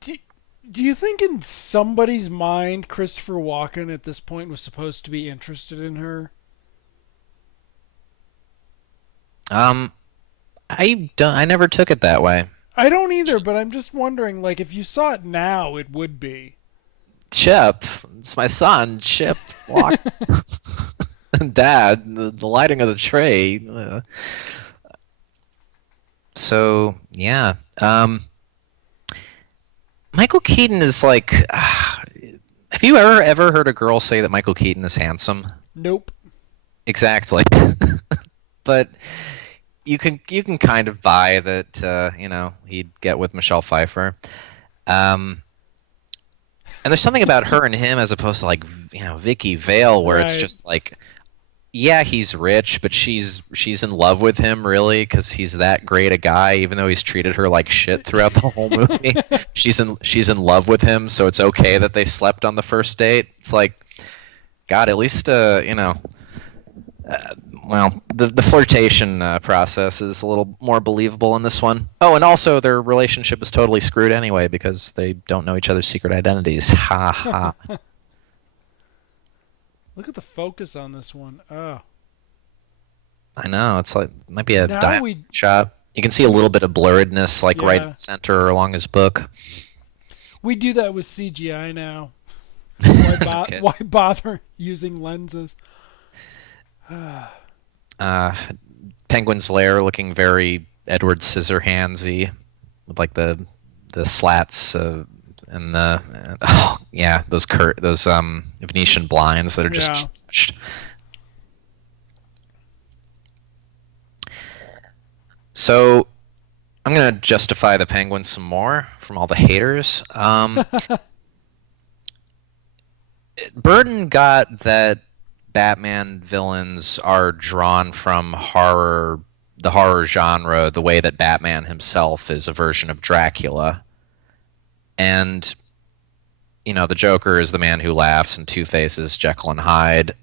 Do you think in somebody's mind Christopher Walken at this point was supposed to be interested in her? I never took it that way. I don't either, but I'm just wondering, like, if you saw it now, it would be. Chip, it's my son, Chip Walken. Dad, the lighting of the tray. So, yeah. Michael Keaton is like... have you ever heard a girl say that Michael Keaton is handsome? Nope. Exactly. But you can kind of buy that, he'd get with Michelle Pfeiffer. And there's something about her and him as opposed to like, Vicky Vale, where it's just like, yeah, he's rich, but she's in love with him really because he's that great a guy, even though he's treated her like shit throughout the whole movie. She's in love with him, so it's okay that they slept on the first date. It's like, God, at least well, the flirtation process is a little more believable in this one. Oh, and also their relationship is totally screwed anyway because they don't know each other's secret identities. Ha ha. Look at the focus on this one. Oh. I know. It's like it might be a Now diamond shot. You can see a little bit of blurredness, like right in the center along his book. We do that with CGI now. Okay. Why bother using lenses? Penguin's Lair looking very Edward Scissorhandsy with like the slats and the those Venetian blinds that are just stretched. So I'm gonna justify the Penguin some more from all the haters. Burton got that Batman villains are drawn from the horror genre, the way that Batman himself is a version of Dracula. And, the Joker is the man who laughs, and Two-Face is Jekyll and Hyde.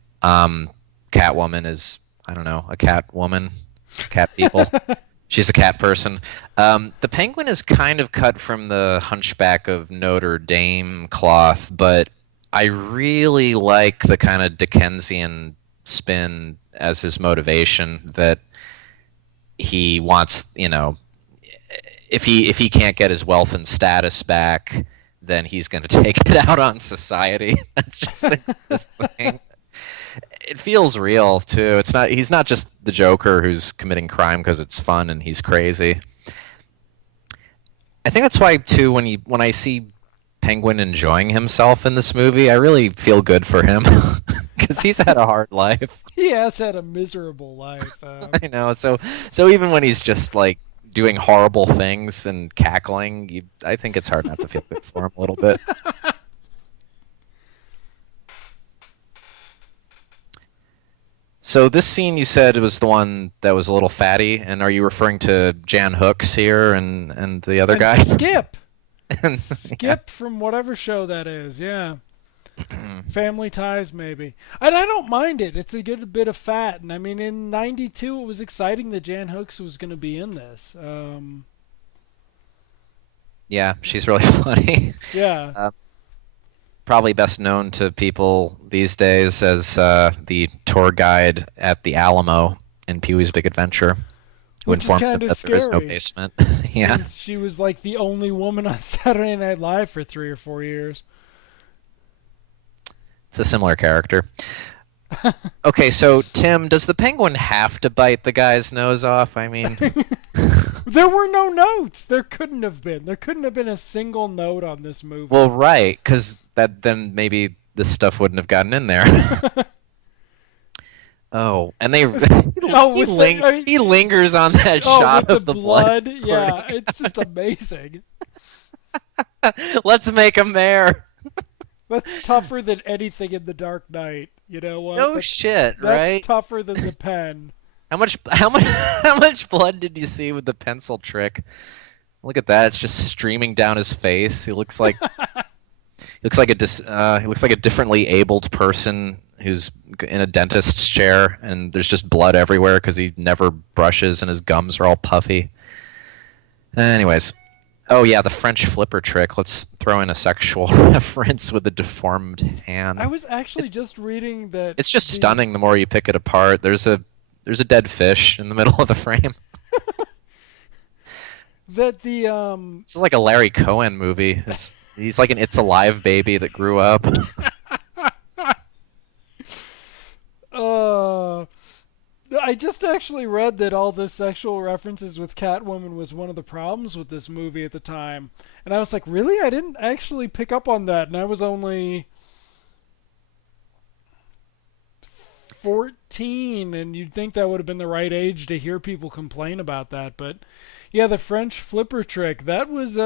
Catwoman is, I don't know, a cat woman, cat people. She's a cat person. The Penguin is kind of cut from the Hunchback of Notre Dame cloth, but I really like the kind of Dickensian spin as his motivation that he wants, if he can't get his wealth and status back, then he's going to take it out on society. That's just this thing. It feels real too. He's not just the Joker who's committing crime because it's fun and he's crazy. I think that's why too when I see Penguin enjoying himself in this movie, I really feel good for him because he's had a hard life. He has had a miserable life. I know. So even when he's just like doing horrible things and cackling, I think it's hard not to feel good for him a little bit. So this scene you said was the one that was a little fatty, and are you referring to Jan Hooks here and the other guy? Skip. Skip from whatever show that is, yeah. Family Ties, maybe. And I don't mind it. It's a good bit of fat. And I mean, in '92, it was exciting that Jan Hooks was going to be in this. Yeah, she's really funny. Yeah. Probably best known to people these days as the tour guide at the Alamo in Pee-wee's Big Adventure, who Which is informs them kinda that there is no scary. basement. Yeah. Since she was like the only woman on Saturday Night Live for 3 or 4 years. It's a similar character. Okay, so Tim, does the Penguin have to bite the guy's nose off? I mean, There were no notes. There couldn't have been. There couldn't have been a single note on this movie. well, right, because then maybe this stuff wouldn't have gotten in there. Oh, and they Oh, with the- I mean- he lingers on that Oh, shot with of the blood. Yeah, squirting. it's just amazing. Let's make a mayor. That's tougher than anything in The Dark Knight. You know what? No That's- shit, That's right? tougher than the pen. How much blood did you see with the pencil trick? Look at that! It's just streaming down his face. He looks like he looks like a differently abled person who's in a dentist's chair, and there's just blood everywhere because he never brushes and his gums are all puffy. Anyways, oh yeah, the French flipper trick. Let's throw in a sexual reference with a deformed hand. I was actually just reading that. It's just stunning the more you pick it apart. There's a dead fish in the middle of the frame. That the This is like a Larry Cohen movie. He's like an It's Alive baby that grew up. I just actually read that all the sexual references with Catwoman was one of the problems with this movie at the time. And I was like, really? I didn't actually pick up on that. And I was only 14, and you'd think that would have been the right age to hear people complain about that. But yeah, the French flipper trick, that was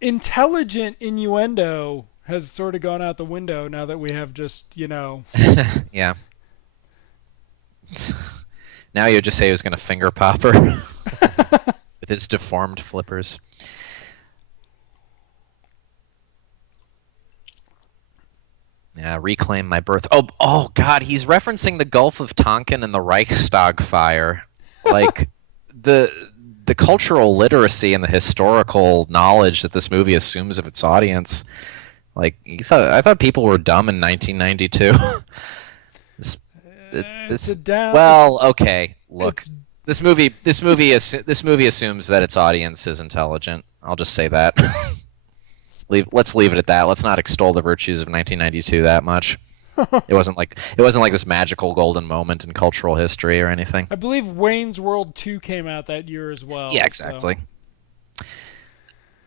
intelligent innuendo has sort of gone out the window now that we have just, Yeah. Now you just say he was going to finger pop her with his deformed flippers. Yeah, reclaim my birth. Oh God, he's referencing the Gulf of Tonkin and the Reichstag fire. Like the cultural literacy and the historical knowledge that this movie assumes of its audience. Like I thought people were dumb in 1992. Well, okay. Look, this movie assumes that its audience is intelligent. I'll just say that. Let's leave it at that. Let's not extol the virtues of 1992 that much. It wasn't like this magical golden moment in cultural history or anything. I believe Wayne's World 2 came out that year as well. Yeah, exactly. So.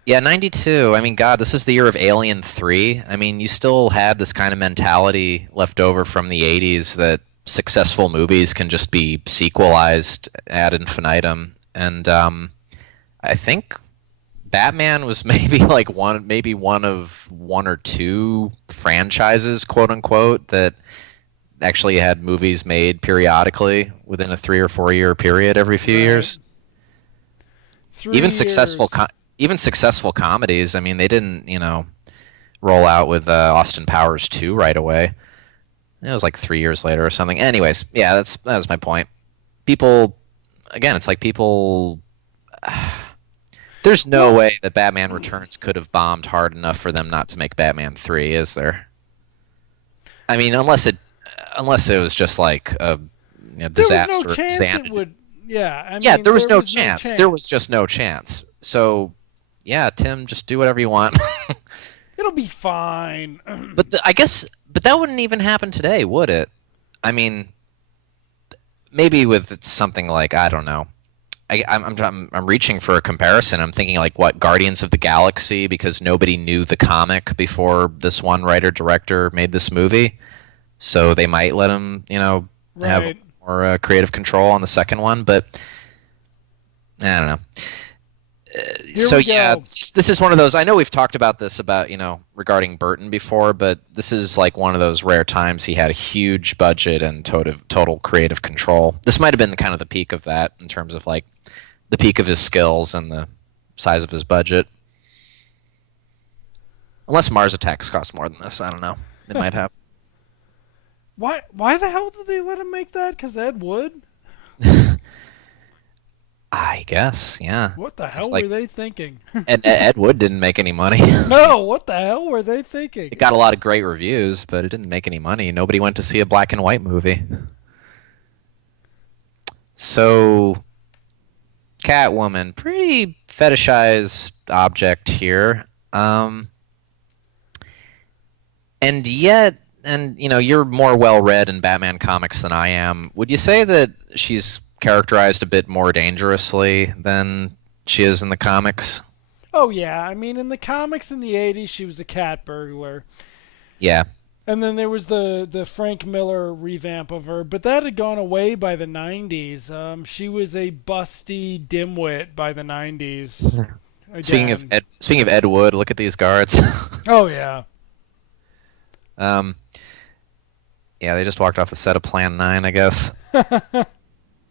Yeah, 92. I mean, God, this is the year of Alien 3. I mean, you still had this kind of mentality left over from the 80s that successful movies can just be sequelized ad infinitum. And I think Batman was maybe one of one or two franchises, quote unquote, that actually had movies made periodically within a 3 or 4 year period every few years. Even successful comedies. I mean, they didn't, roll out with Austin Powers 2 right away. It was like 3 years later or something. Anyways, yeah, that's my point. People, again, it's like people. There's no Well, way that Batman Returns could have bombed hard enough for them not to make Batman 3, is there? I mean, unless it was just like a there was no disaster of chance it insanity. would. Yeah, I Yeah, mean, there was there no was no chance. There was chance. just no chance. So, yeah, Tim, just do whatever you want. It'll be fine. I guess, but that wouldn't even happen today, would it? I mean, maybe with something like I don't know. I'm reaching for a comparison. I'm thinking like what Guardians of the Galaxy because nobody knew the comic before this one writer director made this movie, so they might let him have Right. more creative control on the second one. But I don't know. Here So we yeah, go. this is one of those. I know we've talked about this about regarding Burton before, but this is like one of those rare times he had a huge budget and total creative control. This might have been kind of the peak of that in terms of like the peak of his skills and the size of his budget. Unless Mars Attacks cost more than this, I don't know. It might have. Why? Why the hell did they let him make that? Because Ed Wood. I guess, yeah. What the It's hell like were they thinking? Ed Wood didn't make any money. No, what the hell were they thinking? It got a lot of great reviews, but it didn't make any money. Nobody went to see a black and white movie. So, Catwoman, pretty fetishized object here. And yet, and you're more well read in Batman comics than I am. Would you say that she's characterized a bit more dangerously than she is in the comics? Oh yeah, I mean in the comics in the '80s she was a cat burglar, Yeah. and then there was the Frank Miller revamp of her, but that had gone away by the '90s. She was a busty dimwit by the '90s. Speaking of Again. Ed Wood, look at these guards. Oh yeah. um, yeah, they just walked off the set of Plan 9, I guess.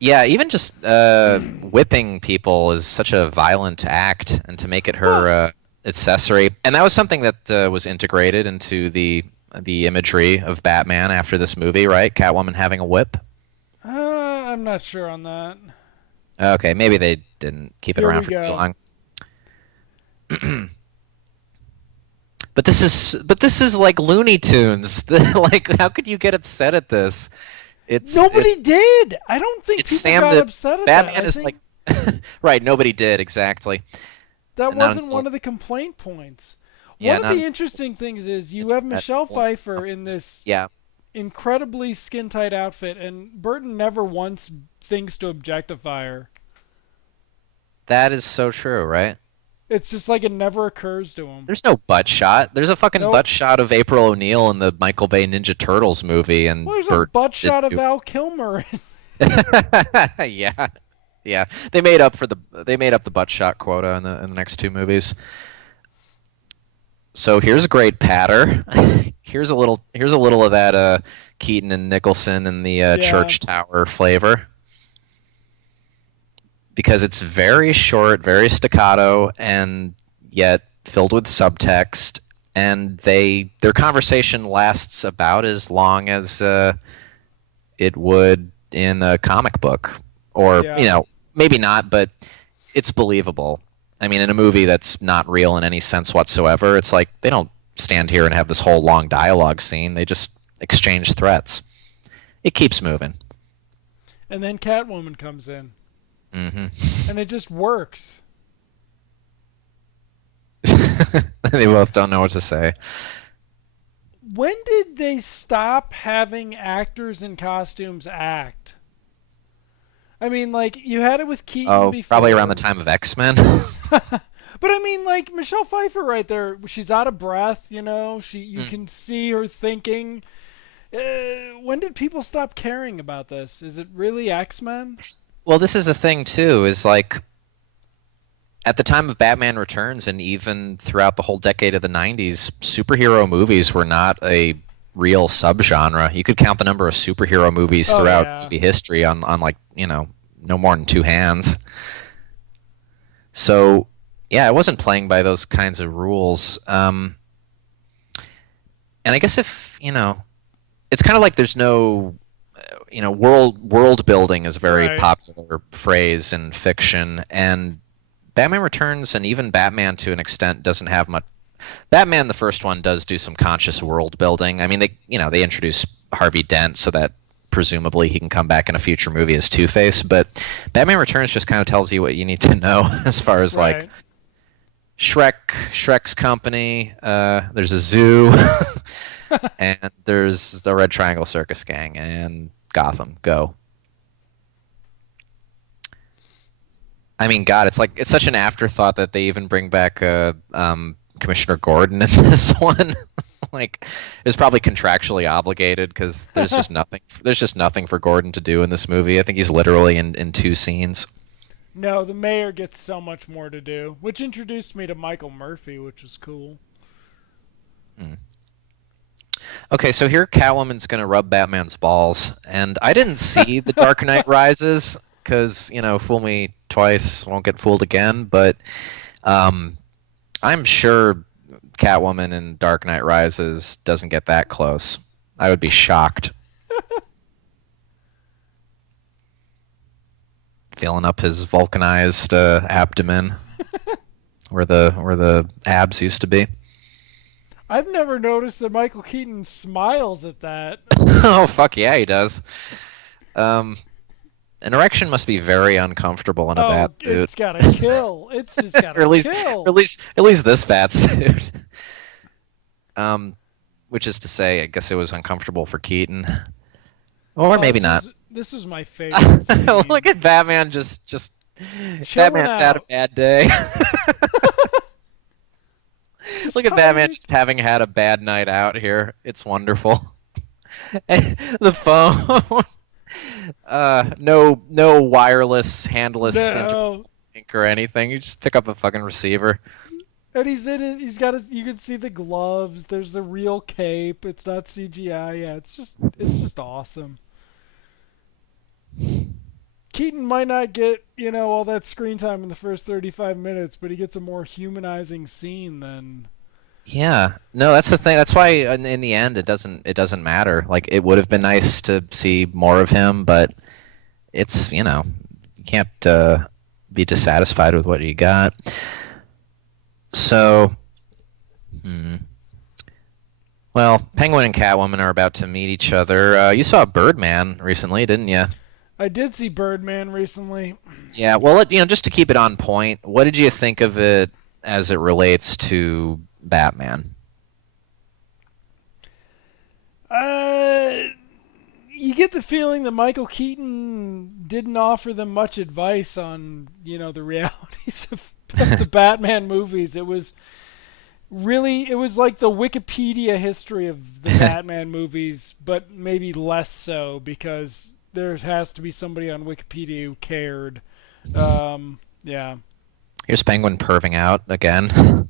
Yeah, even just whipping people is such a violent act, and to make it Well, her accessory, and that was something that was integrated into the imagery of Batman after this movie, right? Catwoman having a whip. I'm not sure on that. Okay, maybe they didn't keep it Here around we for too go. long. But this is like Looney Tunes. Like, how could you get upset at this? Nobody It's did. I don't think it's people Sam got the upset at that. Batman I is think like right. Nobody did exactly. that Not wasn't until one of the complaint points. yeah, One of not the until interesting things is you it's have that Michelle one Pfeiffer in comes. this Yeah, incredibly skin tight outfit, and Burton never once thinks to objectify her. that is so true, right? It's just like it never occurs to him. There's no butt shot. There's a fucking Nope. butt shot of April O'Neil in the Michael Bay Ninja Turtles movie, Well, and there's a Burt butt didn't shot of do. Val Kilmer. Yeah, yeah. They made up the butt shot quota in the next two movies. So here's a great patter. Here's a little of that Keaton and Nicholson in the Yeah. church tower flavor because it's very short, very staccato, and yet filled with subtext. And their conversation lasts about as long as it would in a comic book, or Yeah. maybe not, but it's believable. I mean, in a movie that's not real in any sense whatsoever, it's like they don't stand here and have this whole long dialogue scene. They just exchange threats. It keeps moving. And then Catwoman comes in, Hmm. and it just works. They both don't know what to say. When did they stop having actors in costumes act? I mean, like, you had it with Keaton Oh, before. probably around the time of X-Men. But I mean, like, Michelle Pfeiffer right there, she's out of breath, you Mm. can see her thinking. When did people stop caring about this? Is it really X-Men? Well, this is the thing too, is like at the time of Batman Returns and even throughout the whole decade of the 90s, superhero movies were not a real subgenre. You could count the number of superhero movies Oh, throughout yeah. movie history on like, no more than two hands. So, yeah, I wasn't playing by those kinds of rules. And I guess if it's kind of like there's no world building is a very Right. popular phrase in fiction, and Batman Returns and even Batman to an extent doesn't have much. Batman, the first one, does do some conscious world building. I mean, they introduce Harvey Dent so that presumably he can come back in a future movie as Two-Face, but Batman Returns just kind of tells you what you need to know as far as like Right. Shrek's company. There's a zoo, and there's the Red Triangle Circus Gang, and Gotham. Go. I mean, God, it's such an afterthought that they even bring back Commissioner Gordon in this one. Like, it's probably contractually obligated because there's just nothing. There's just nothing for Gordon to do in this movie. I think he's literally in two scenes. No, the mayor gets so much more to do, which introduced me to Michael Murphy, which was cool. Hmm. Okay, so here Catwoman's gonna rub Batman's balls, and I didn't see The Dark Knight Rises because fool me twice, won't get fooled again. But um, I'm sure Catwoman in Dark Knight Rises doesn't get that close. I would be shocked. Feeling up his vulcanized abdomen where the abs used to be. I've never noticed that Michael Keaton smiles at that. Oh fuck yeah, he does. Um, an erection must be very uncomfortable in a Oh, bat suit, it's gotta kill. It's just or gotta at least kill. at least this bat suit. Um, which is to say, I guess it was uncomfortable for Keaton, or Oh, maybe not. this is my favorite scene. Look at Batman just Chilling Batman's had a out. bad day. He's Look at Batman tired. just having had a bad night out here. It's wonderful. And the phone. No wireless, handless No. interlink or anything. You just pick up a fucking receiver. And he's in it. He's got his. You can see the gloves. There's the real cape. It's not CGI. Yeah, it's just awesome. Keaton might not get all that screen time in the first 35 minutes, but he gets a more humanizing scene than. Yeah, no, that's the thing. That's why in the end it doesn't matter. Like it would have been nice to see more of him, but it's you can't be dissatisfied with what you got. So, hmm. Well, Penguin and Catwoman are about to meet each other. You saw Birdman recently, didn't you? I did see Birdman recently. Yeah. Well, just to keep it on point, what did you think of it as it relates to Batman? Uh, you get the feeling that Michael Keaton didn't offer them much advice on the realities of the Batman movies. It was like the Wikipedia history of the Batman movies, but maybe less so because there has to be somebody on Wikipedia who cared. Yeah. Here's Penguin perving out again.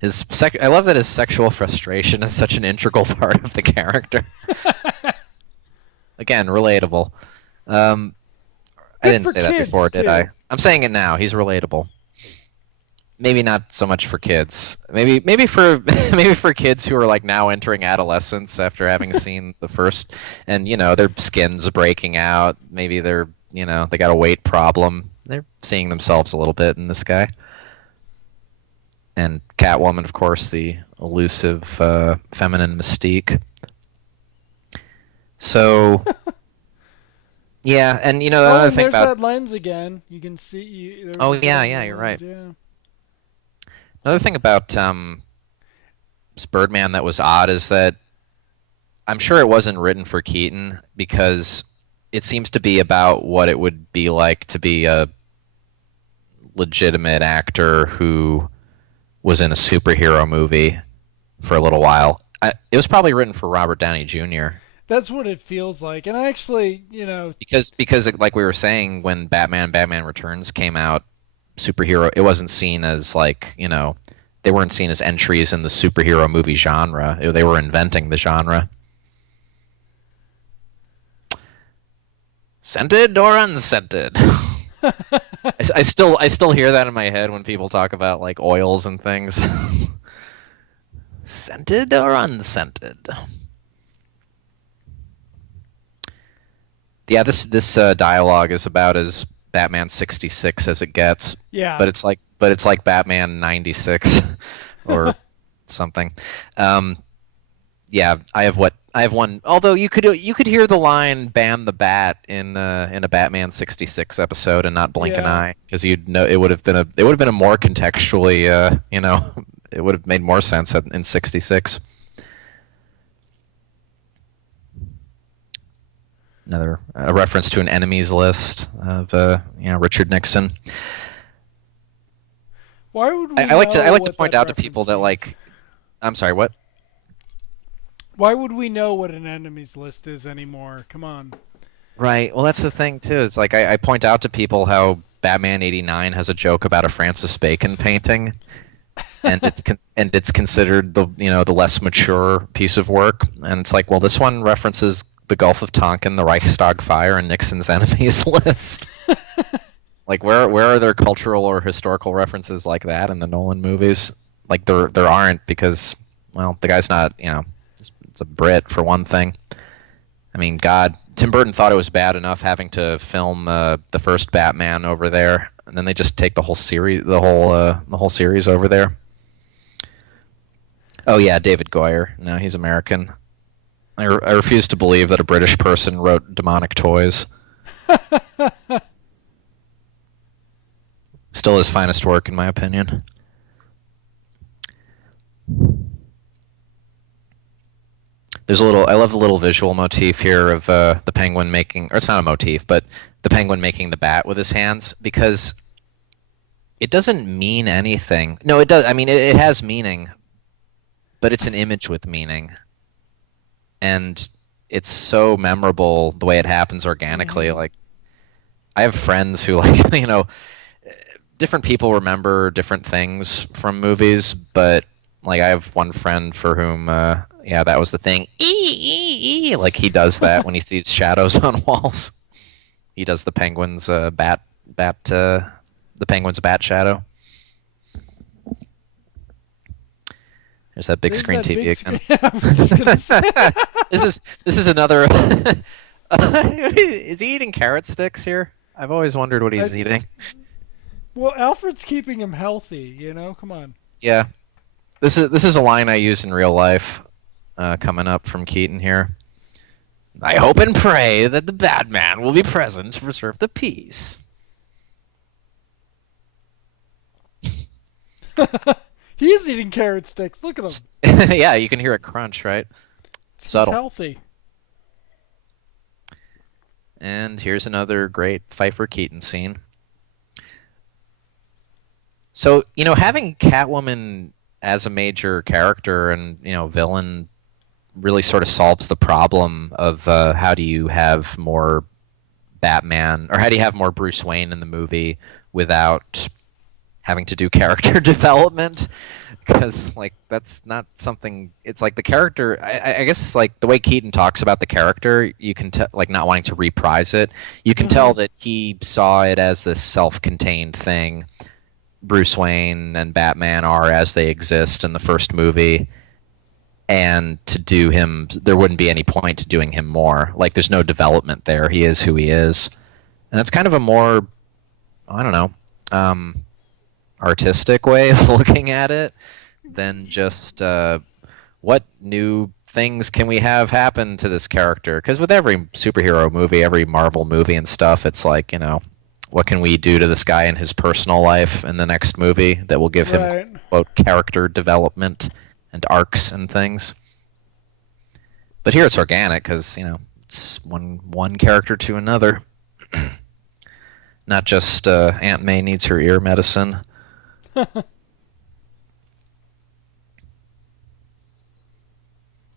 I love that his sexual frustration is such an integral part of the character. Again, relatable. I Good didn't for say that kids, before, did too. I? I'm saying it now. He's relatable. Maybe not so much for kids. Maybe for maybe for kids who are like now entering adolescence after having seen the first, and their skin's breaking out. Maybe they got a weight problem. They're seeing themselves a little bit in this guy. And Catwoman, of course, the elusive feminine mystique. So, yeah, and the Oh, other and thing there's about that lens again. You can see. There was oh a yeah, bit yeah, on the you're right. lens, yeah. Another thing about Birdman that was odd is that I'm sure it wasn't written for Keaton because it seems to be about what it would be like to be a legitimate actor who was in a superhero movie for a little while. It was probably written for Robert Downey Jr. That's what it feels like. And I actually, because like we were saying when Batman Returns came out, superhero it wasn't seen as like they weren't seen as entries in the superhero movie genre. They were inventing the genre. Scented or unscented? I still hear that in my head when people talk about like oils and things. Scented or unscented? Yeah, this dialogue is about as Batman 66 as it gets, Yeah. but it's like Batman 96 or something. Um, yeah, I have one. Although you could hear the line "ban the bat" in a Batman 66 episode and not blink an Yeah. eye because you'd know it would have been a more contextually it would have made more sense in 66. Another a reference to an enemies list of Richard Nixon. Why would we I know like to what point that out to people reference that means? like I'm sorry, what? Why would we know what an enemies list is anymore? Come on. Right. Well, that's the thing too. It's like I point out to people how Batman '89 has a joke about a Francis Bacon painting, and it's considered the less mature piece of work. And it's like, well, this one references the Gulf of Tonkin, the Reichstag fire, and Nixon's enemies list. Like, where are there cultural or historical references like that in the Nolan movies? Like, there aren't because, well, the guy's not, it's a Brit for one thing. I mean, God, Tim Burton thought it was bad enough having to film the first Batman over there, and then they just take the whole series over there. Oh yeah, David Goyer. No, he's American. I refuse to believe that a British person wrote Demonic Toys. Still his finest work, in my opinion. I love the little visual motif here of the penguin making, or it's not a motif, but the penguin making the bat with his hands, because it doesn't mean anything. No, it does. I mean, it has meaning, but it's an image with meaning. And it's so memorable the way it happens organically. Mm-hmm. Like, I have friends who, like, different people remember different things from movies, but like I have one friend for whom yeah, that was the thing. Like he does that when he sees shadows on walls. He does the penguin's the penguin's bat shadow. There's that big There's screen that TV big again. screen. I was just gonna say. This is another is he eating carrot sticks here? I've always wondered what he's eating. Well, Alfred's keeping him healthy. Come on. Yeah. This is a line I use in real life, coming up from Keaton here. I hope and pray that the Batman will be present to preserve the peace. He is eating carrot sticks. Look at him. Yeah, you can hear it crunch, right? He's Subtle. healthy. And here's another great Pfeiffer Keaton scene. So, having Catwoman as a major character and, villain really sort of solves the problem of how do you have more Batman, or how do you have more Bruce Wayne in the movie without having to do character development? Because, like, that's not something. It's like the character. I guess it's like the way Keaton talks about the character. You can tell, like, not wanting to reprise it. You can tell that he saw it as this self-contained thing. Bruce Wayne and Batman are as they exist in the first movie, and to do him, there wouldn't be any point to doing him more. Like, there's no development there. He is who he is, and that's kind of a more, I don't know, artistic way of looking at it than just what new things can we have happen to this character? Because with every superhero movie, every Marvel movie and stuff, it's like, what can we do to this guy in his personal life in the next movie that will give him, quote, character development and arcs and things? But here it's organic because, it's one character to another. Not just Aunt May needs her ear medicine.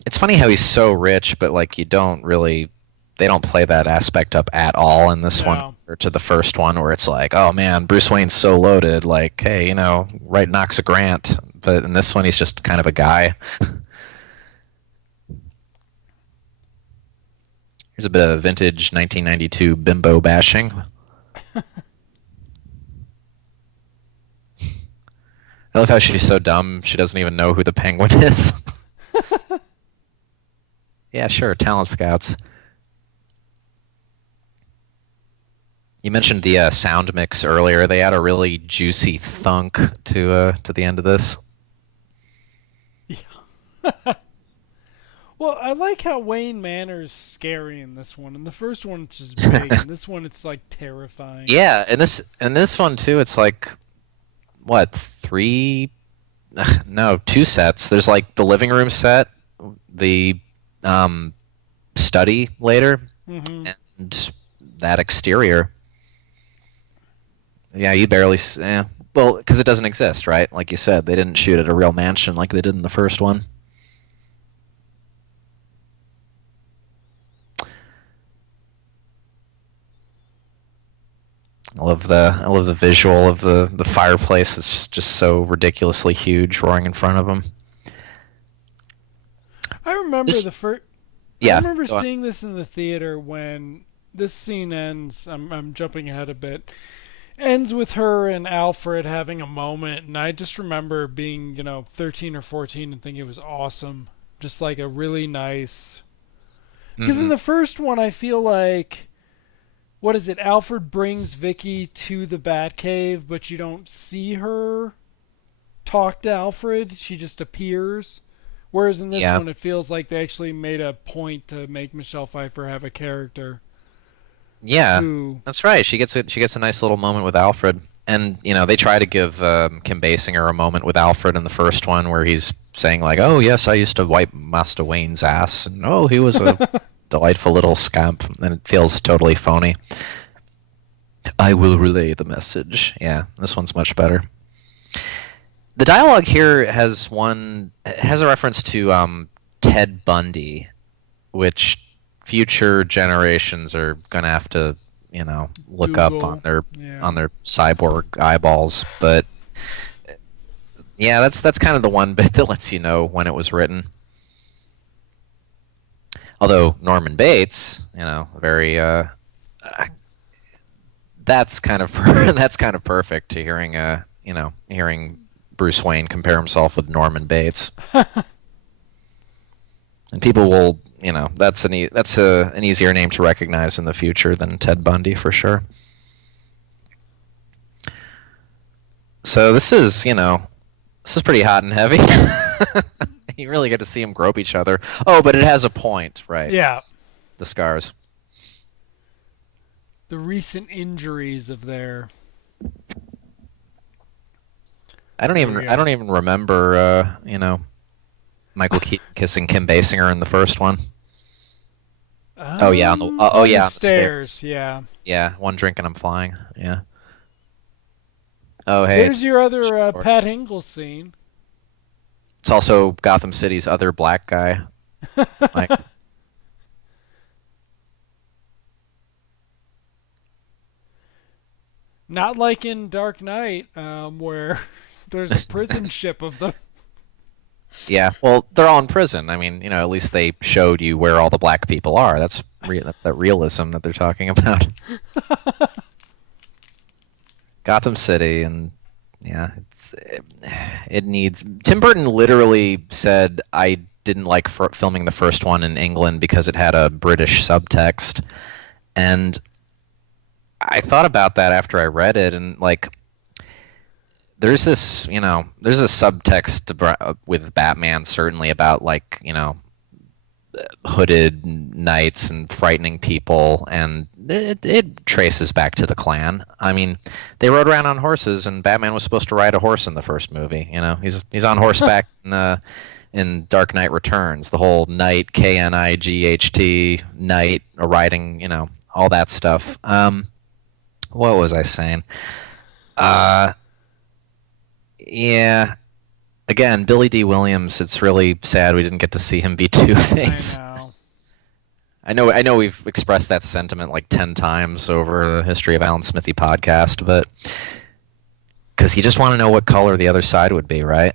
It's funny how he's so rich, but like they don't play that aspect up at all in this one, or to the first one, where it's like, oh man, Bruce Wayne's so loaded, like, hey, write Knox a grant. But in this one, he's just kind of a guy. Here's a bit of vintage 1992 bimbo bashing. I love how she's so dumb she doesn't even know who the Penguin is. Yeah, sure, talent scouts. You mentioned the sound mix earlier. They add a really juicy thunk to the end of this. Yeah. Well, I like how Wayne Manor's scary in this one. In the first one, it's just big. In this one, it's like terrifying. Yeah, and this one too. It's like what three? No, two sets. There's like the living room set, the um, study later, Hmm. and that exterior. Yeah, you barely. Yeah, well, because it doesn't exist, right? Like you said, they didn't shoot at a real mansion like they did in the first one. I love the visual of the fireplace that's just so ridiculously huge, roaring in front of them. I remember This, the first. I yeah, remember go on. seeing this in the theater when this scene ends. I'm jumping ahead a bit. Ends with her and Alfred having a moment, and I just remember being, 13 or 14 and thinking it was awesome. Just like a really nice. Because in Hmm. the first one, I feel like what is it? Alfred brings Vicky to the Batcave, but you don't see her talk to Alfred. She just appears. Whereas in this Yeah, one, it feels like they actually made a point to make Michelle Pfeiffer have a character yeah, who. that's right. She gets a nice little moment with Alfred, and they try to give Kim Basinger a moment with Alfred in the first one where he's saying like, "Oh yes, I used to wipe Master Wayne's ass," and oh, he was a delightful little scamp, and it feels totally phony. I will relay the message. Yeah, this one's much better. The dialogue here has a reference to Ted Bundy, which future generations are gonna have to look up Google. Yeah. on their cyborg eyeballs. But yeah, that's kind of the one bit that lets you know when it was written. Although Norman Bates, very that's kind of that's kind of perfect to hearing Bruce Wayne compare himself with Norman Bates. And people will, that's an easier name to recognize in the future than Ted Bundy for sure. So this is pretty hot and heavy. You really get to see them grope each other. Oh, but it has a point, right? Yeah. The scars. The recent injuries of their. There we I go. don't even remember, Michael Keaton kissing Kim Basinger in the first one. Oh yeah, On the yeah, on the stairs. stairs. Yeah. Yeah, one drink and I'm flying. Yeah. Oh hey, There's your other short. Pat Hingle scene. It's also Gotham City's other black guy. Like, Not like in Dark Knight, where there's a prison ship of them. yeah. Well, they're all in prison. I mean, at least they showed you where all the black people are. That's that realism that they're talking about. Gotham City, and yeah, it needs. Tim Burton literally said I didn't like filming the first one in England because it had a British subtext, and I thought about that after I read it, and like there's a subtext with Batman certainly about like hooded knights and frightening people, and it traces back to the Klan. I mean, they rode around on horses, and Batman was supposed to ride a horse in the first movie. He's on horseback in Dark Knight Returns. The whole knight, Knight, knight, riding, all that stuff. What was I saying? Uh, yeah. Again, Billy D. Williams. It's really sad we didn't get to see him be Two I Face. know. I know we've expressed that sentiment like 10 times over the History of Alan Smithy podcast, but because you just want to know what color the other side would be, right?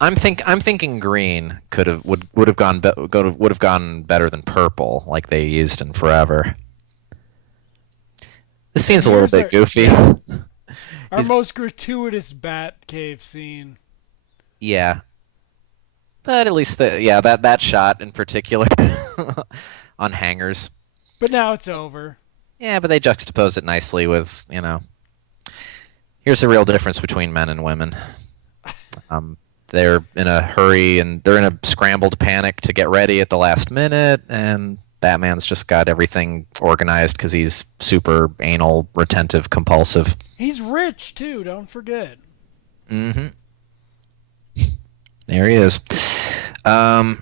I'm thinking green would have would have gone better than purple, like they used in Forever. This And scene's a little here's bit our goofy. yeah. Our He's most gratuitous Bat Cave scene. yeah, but at least that shot in particular on hangers. But now it's over. Yeah, but they juxtapose it nicely with here's the real difference between men and women. They're in a hurry and they're in a scrambled panic to get ready at the last minute, and Batman's just got everything organized because he's super anal, retentive, compulsive. He's rich too. Don't forget. Mm-hmm. There he is. Oh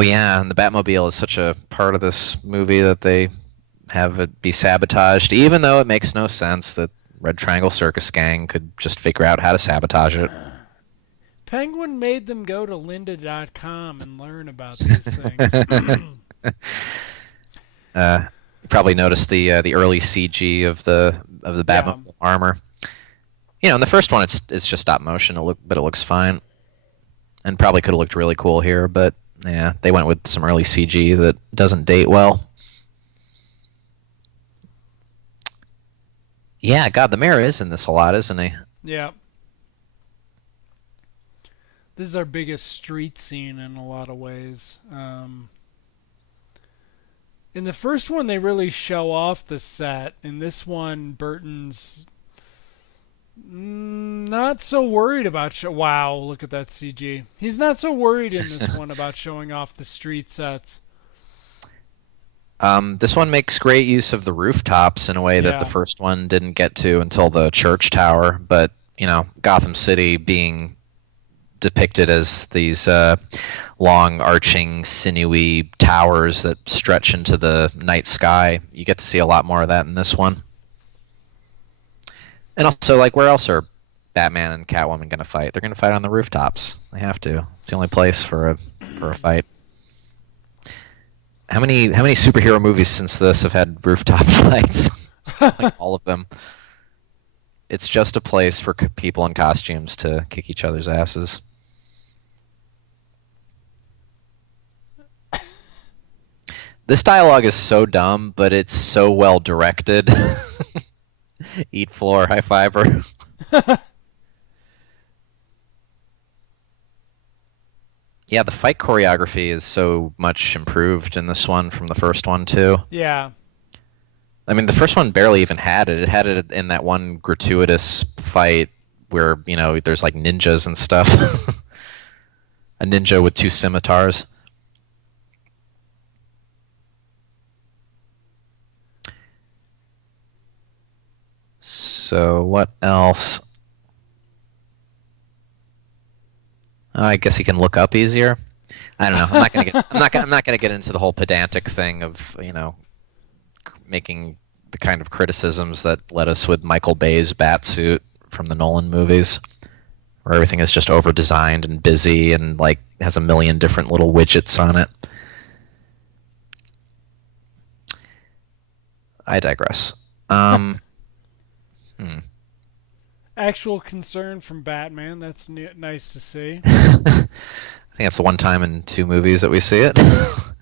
yeah, and the Batmobile is such a part of this movie that they have it be sabotaged, even though it makes no sense that Red Triangle Circus Gang could just figure out how to sabotage it. Penguin made them go to lynda.com and learn about these things. You probably noticed the early CG of the Batmobile armor. In the first one it's just stop motion, but it looks fine, and probably could have looked really cool here, but yeah, they went with some early CG that doesn't date well. Yeah, God, the mayor is in this a lot, isn't he? Yeah. This is our biggest street scene in a lot of ways. In the first one, they really show off the set. In this one, Burton's not so worried about wow, look at that CG. He's not so worried in this one about showing off the street sets. This one makes great use of the rooftops in a way that the first one didn't get to until the church tower. But, Gotham City being depicted as these long, arching, sinewy towers that stretch into the night sky, you get to see a lot more of that in this one. And also, where else are Batman and Catwoman going to fight? They're going to fight on the rooftops. They have to. It's the only place for a fight. How many superhero movies since this have had rooftop fights? All of them. It's just a place for people in costumes to kick each other's asses. This dialogue is so dumb, but it's so well directed. Eat floor, high fiber. Yeah, the fight choreography is so much improved in this one from the first one, too. Yeah. I mean, the first one barely even had it. It had it in that one gratuitous fight where, there's ninjas and stuff. A ninja with two scimitars. So, what else? I guess he can look up easier. I don't know. I'm not gonna get into the whole pedantic thing of making the kind of criticisms that led us with Michael Bay's Batsuit from the Nolan movies, where everything is just over designed and busy and has a million different little widgets on it. I digress. Actual concern from Batman. That's nice to see. I think that's the one time in 2 movies that we see it. The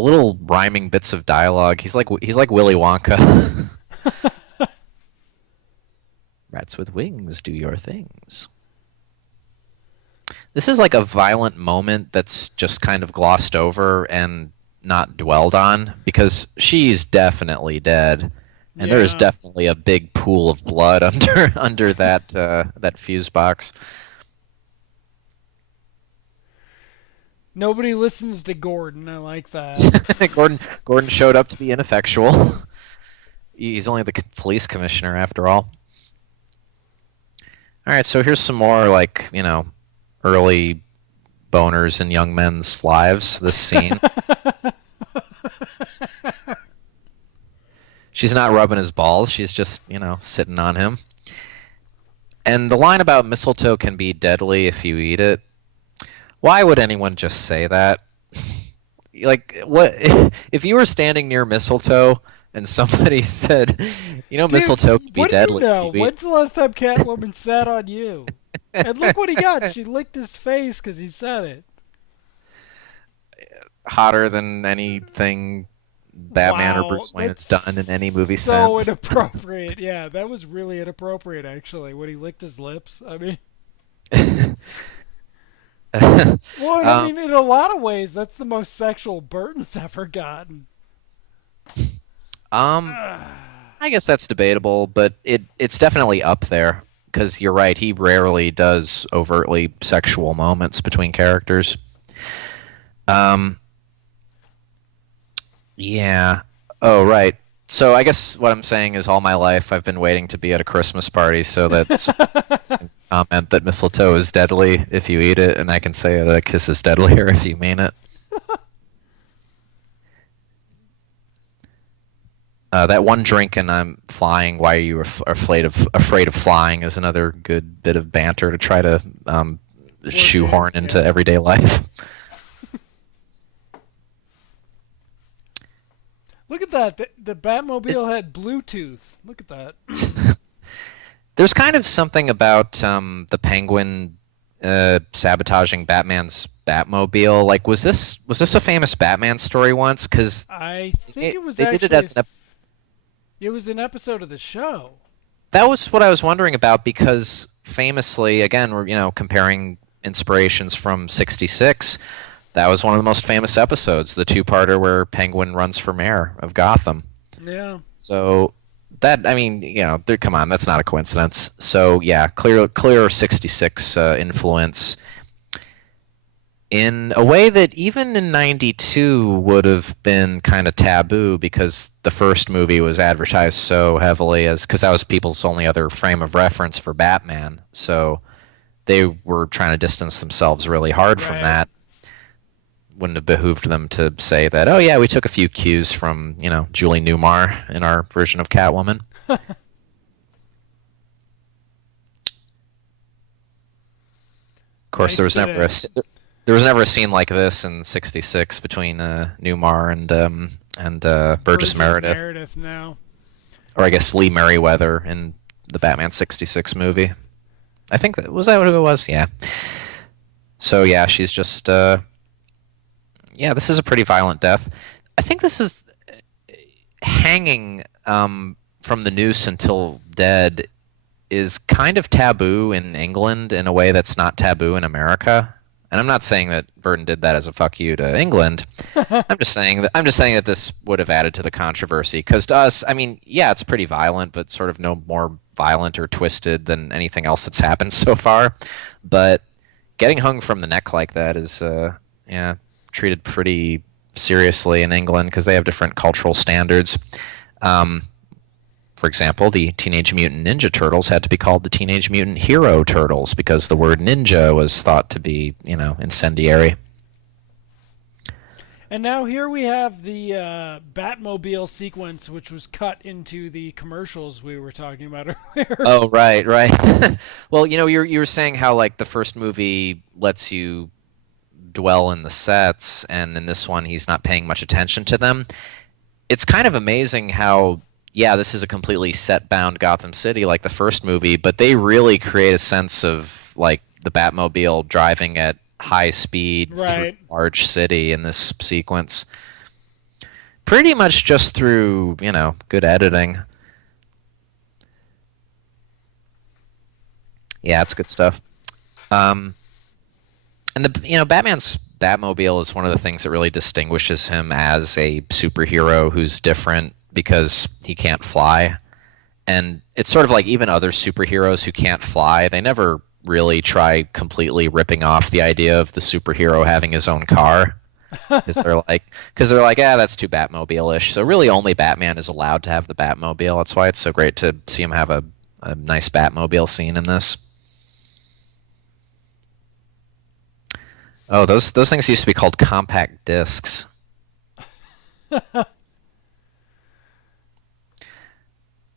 little rhyming bits of dialogue. He's like Willy Wonka. Rats with wings, do your things. This is a violent moment that's just kind of glossed over and not dwelled on, because she's definitely dead. And there is definitely a big pool of blood under that fuse box. Nobody listens to Gordon. I like that. Gordon showed up to be ineffectual. He's only the police commissioner after all. All right, so here's some more early boners in young men's lives. This scene. She's not rubbing his balls. She's just, sitting on him. And the line about mistletoe can be deadly if you eat it. Why would anyone just say that? What if you were standing near mistletoe and somebody said, Dude, mistletoe can be deadly? When's the last time Catwoman sat on you? And look what he got. She licked his face because he said it. Hotter than anything Batman or Wow, Bruce Wayne has that's done in any movie so since. inappropriate. Yeah, that was really inappropriate, actually, when he licked his lips. I mean, well, and I um, mean, in a lot of ways, that's the most sexual Burton's ever gotten. um, I guess that's debatable, but it's definitely up there because you're right. He rarely does overtly sexual moments between characters. Um, yeah. Oh, right. So I guess what I'm saying is all my life I've been waiting to be at a Christmas party so that someone can comment that mistletoe is deadly if you eat it, and I can say that a kiss is deadlier if you mean it. That one drink and I'm flying. Why are you afraid of flying? Is another good bit of banter to try to shoehorn into Yeah. everyday life. Look at that. The Is Batmobile had Bluetooth. Look at that. There's kind of something about the Penguin sabotaging Batman's Batmobile. Like, was this a famous Batman story once? Because I think it was they did it actually as an. it was an episode of the show. That was what I was wondering about because famously, again, we're comparing inspirations from '66. That was one of the most famous episodes, the two-parter where Penguin runs for mayor of Gotham. Yeah. So that I mean, come on, that's not a coincidence. So yeah, clear '66 influence in a way that even in '92 would have been kind of taboo because the first movie was advertised so heavily as because that was people's only other frame of reference for Batman. So they were trying to distance themselves really hard from Right. that. Wouldn't have behooved them to say that, oh yeah, we took a few cues from, Julie Newmar in our version of Catwoman. Of course, Nice bit of there was never a scene like this in '66 between Newmar and Burgess Meredith, Meredith now. or I guess Lee Merriweather in the Batman '66 movie. I think that who it was? Yeah. So yeah, she's just yeah. This is a pretty violent death. I think this is hanging from the noose until dead is kind of taboo in England in a way that's not taboo in America. And I'm not saying that Burton did that as a fuck you to England. I'm just saying that this would have added to the controversy because to us, I mean, yeah, it's pretty violent, but sort of no more violent or twisted than anything else that's happened so far. But getting hung from the neck like that is, yeah, treated pretty seriously in England because they have different cultural standards. Um, for example, the Teenage Mutant Ninja Turtles had to be called the Teenage Mutant Hero Turtles because the word ninja was thought to be, incendiary. And now here we have the Batmobile sequence, which was cut into the commercials we were talking about earlier. Oh, right, right. Well, you were saying how like the first movie lets you dwell in the sets, and in this one he's not paying much attention to them. It's kind of amazing how, yeah, this is a completely set-bound Gotham City like the first movie, but they really create a sense of like the Batmobile driving at high speed through Right. a large city in this sequence. Pretty much just through, good editing. Yeah, it's good stuff. Um, and Batman's Batmobile is one of the things that really distinguishes him as a superhero who's different because he can't fly. And it's sort of like even other superheroes who can't fly, they never really try completely ripping off the idea of the superhero having his own car. Because they're like, yeah, that's too Batmobile-ish. So really only Batman is allowed to have the Batmobile. That's why it's so great to see him have a nice Batmobile scene in this. Oh, those things used to be called compact discs.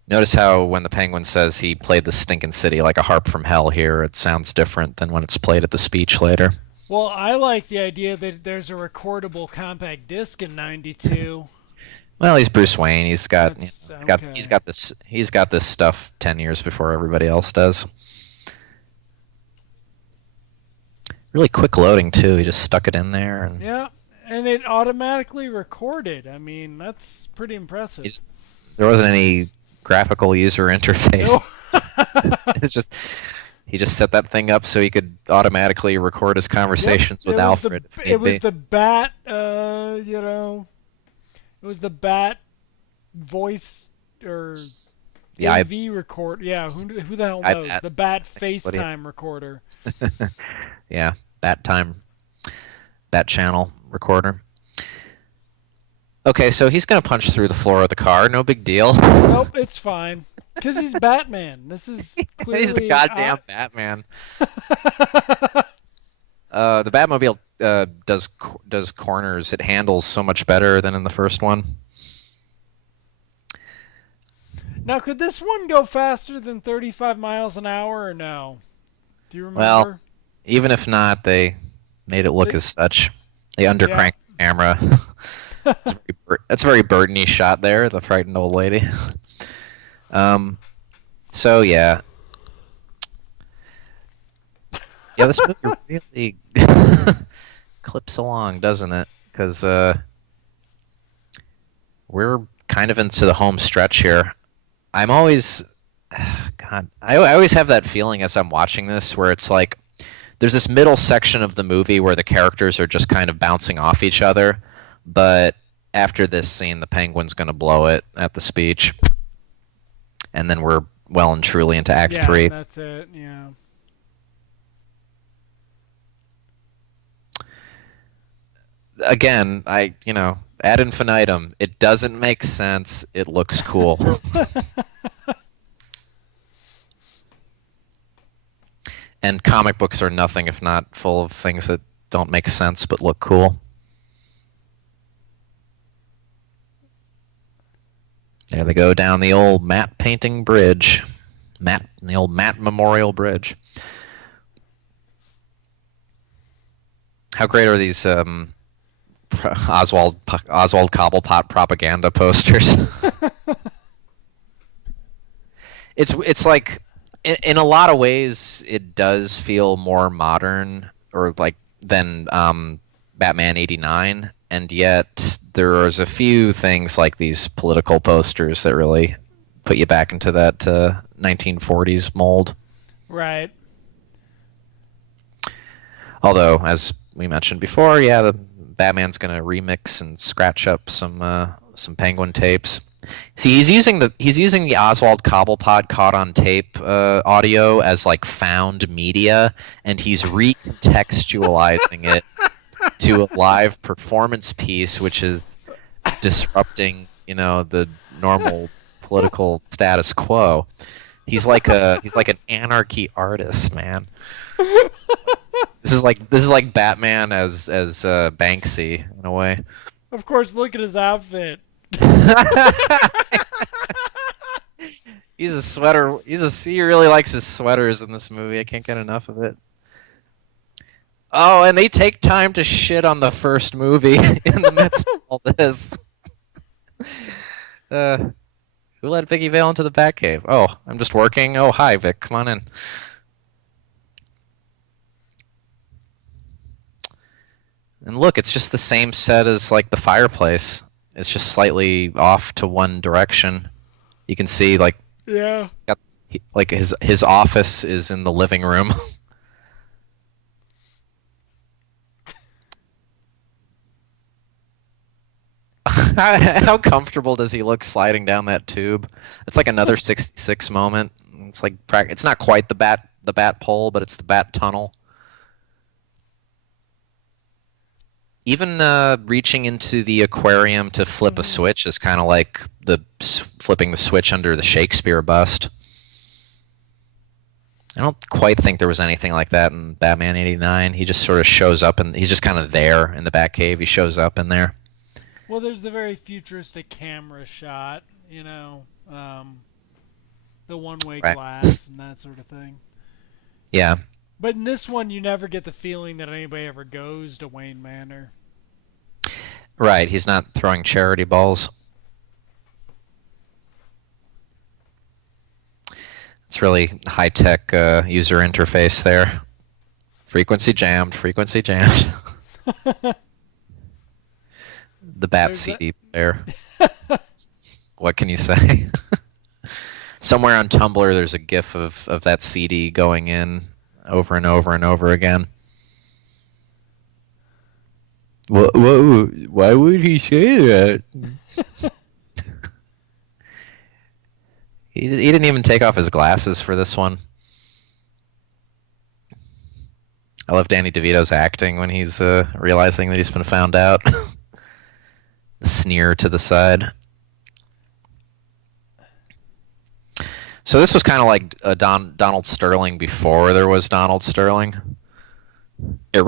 Notice how when the Penguin says he played the stinking city like a harp from hell here, it sounds different than when it's played at the speech later. Well, I like the idea that there's a recordable compact disc in '92. Well, he's Bruce Wayne. He's got That's okay. He's got this stuff 10 years before everybody else does. Really quick loading too. He just stuck it in there and Yeah, And it automatically recorded. I mean, that's pretty impressive. There wasn't any graphical user interface. No. It's just he just set that thing up so he could automatically record his Yep. conversations with Alfred if It need was be. the bat. It was the bat voice or Yeah, I, AV record. Yeah, who the hell I knows? bet. The bat What do you- FaceTime recorder. yeah, that time, that channel recorder. Okay, so he's gonna punch through the floor of the car. No big deal. Nope, it's fine. Because he's Batman. This is clearly He's the goddamn Batman. The Batmobile does corners. It handles so much better than in the first one. Now, could this one go faster than 35 miles an hour or no? Do you remember? Well, even if not, they made it look They- as such. They undercranked the camera. That's a very Burton-y shot there, the frightened old lady. So yeah. Yeah, this movie really clips along, doesn't it? Because we're kind of into the home stretch here. I'm always, God, I always have that feeling as I'm watching this where it's like there's this middle section of the movie where the characters are just kind of bouncing off each other, but after this scene, the Penguin's going to blow it at the speech, and then we're well and truly into Act yeah, 3. that's it. Yeah. Again, ad infinitum. It doesn't make sense. It looks cool. And comic books are nothing if not full of things that don't make sense but look cool. There they go down the old matte painting bridge. The old Matt Memorial Bridge. How great are these Oswald Cobblepot propaganda posters? It's like in a lot of ways it does feel more modern or like than Batman '89, and yet there's a few things like these political posters that really put you back into that 1940s mold. Right. Although, as we mentioned before, yeah, the Batman's going to remix and scratch up some Penguin tapes. See, he's using the Oswald Cobblepot caught on tape audio as like found media, and he's recontextualizing it to a live performance piece, which is disrupting, the normal political status quo. He's like an anarchy artist, man. This is like Batman as Banksy in a way. Of course, look at his outfit. He really likes his sweaters in this movie. I can't get enough of it. Oh, and they take time to shit on the first movie in the midst of all this. Who let Vicky Vale into the Batcave? Oh, I'm just working. Oh, hi, Vic. Come on in. And look, it's just the same set as like the fireplace. It's just slightly off to one direction. You can see like Yeah. he's got like his office is in the living room. How comfortable does he look sliding down that tube? It's like another 66 moment. It's like it's not quite the bat pole, but it's the bat tunnel. Even reaching into the aquarium to flip a switch is kind of like flipping the switch under the Shakespeare bust. I don't quite think there was anything like that in Batman '89. He just sort of shows up, and he's just kind of there in the Batcave. He shows up in there. Well, there's the very futuristic camera shot, the one-way Right. glass and that sort of thing. Yeah. But in this one, you never get the feeling that anybody ever goes to Wayne Manor. Right, he's not throwing charity balls. It's really high-tech user interface there. Frequency jammed, frequency jammed. the Bat There's that. CD player. What can you say? Somewhere on Tumblr, there's a GIF of that CD going in over and over and over again. Why would he say that? He didn't even take off his glasses for this one. I love Danny DeVito's acting when he's realizing that he's been found out. The sneer to the side. So this was kind of like Donald Sterling before there was Donald Sterling. But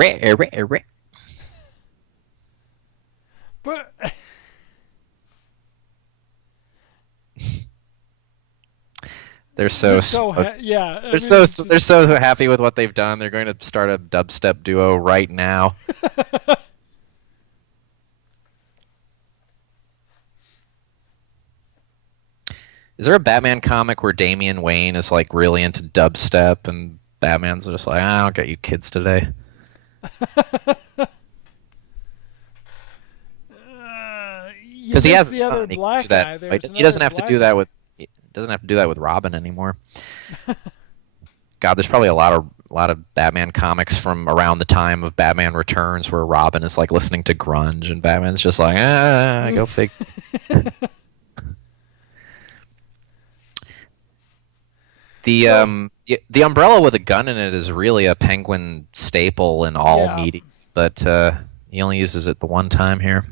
They're so yeah. They're so happy with what they've done. They're going to start a dubstep duo right now. Is there a Batman comic where Damian Wayne is like really into dubstep and Batman's just like, I'll get you kids today? Because he has a the son. other He, black that, guy. right? He doesn't have to do that with. He doesn't have to do that with Robin anymore. God, there's probably a lot of Batman comics from around the time of Batman Returns where Robin is like listening to grunge and Batman's just like, go fig. The umbrella with a gun in it is really a Penguin staple in all media, but he only uses it the one time here.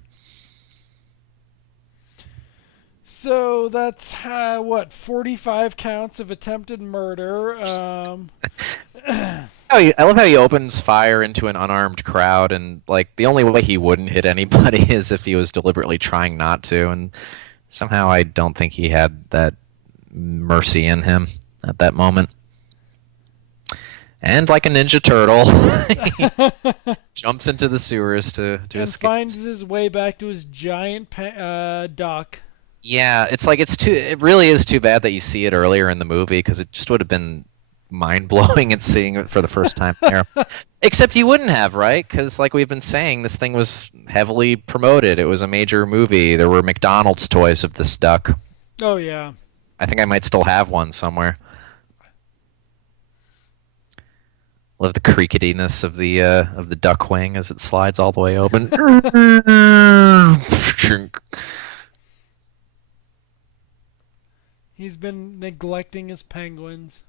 So that's 45 counts of attempted murder. I love how he opens fire into an unarmed crowd, and like the only way he wouldn't hit anybody is if he was deliberately trying not to, and somehow I don't think he had that mercy in him at that moment. And like a Ninja Turtle, he jumps into the sewers to escape. Finds his way back to his giant duck. Yeah, it's like it really is too bad that you see it earlier in the movie, because it just would have been mind-blowing and seeing it for the first time there. Except you wouldn't have, right? Because like we've been saying, this thing was heavily promoted. It was a major movie. There were McDonald's toys of this duck. Oh, yeah. I think I might still have one somewhere. Love the creakiness of the duck wing as it slides all the way open. He's been neglecting his penguins.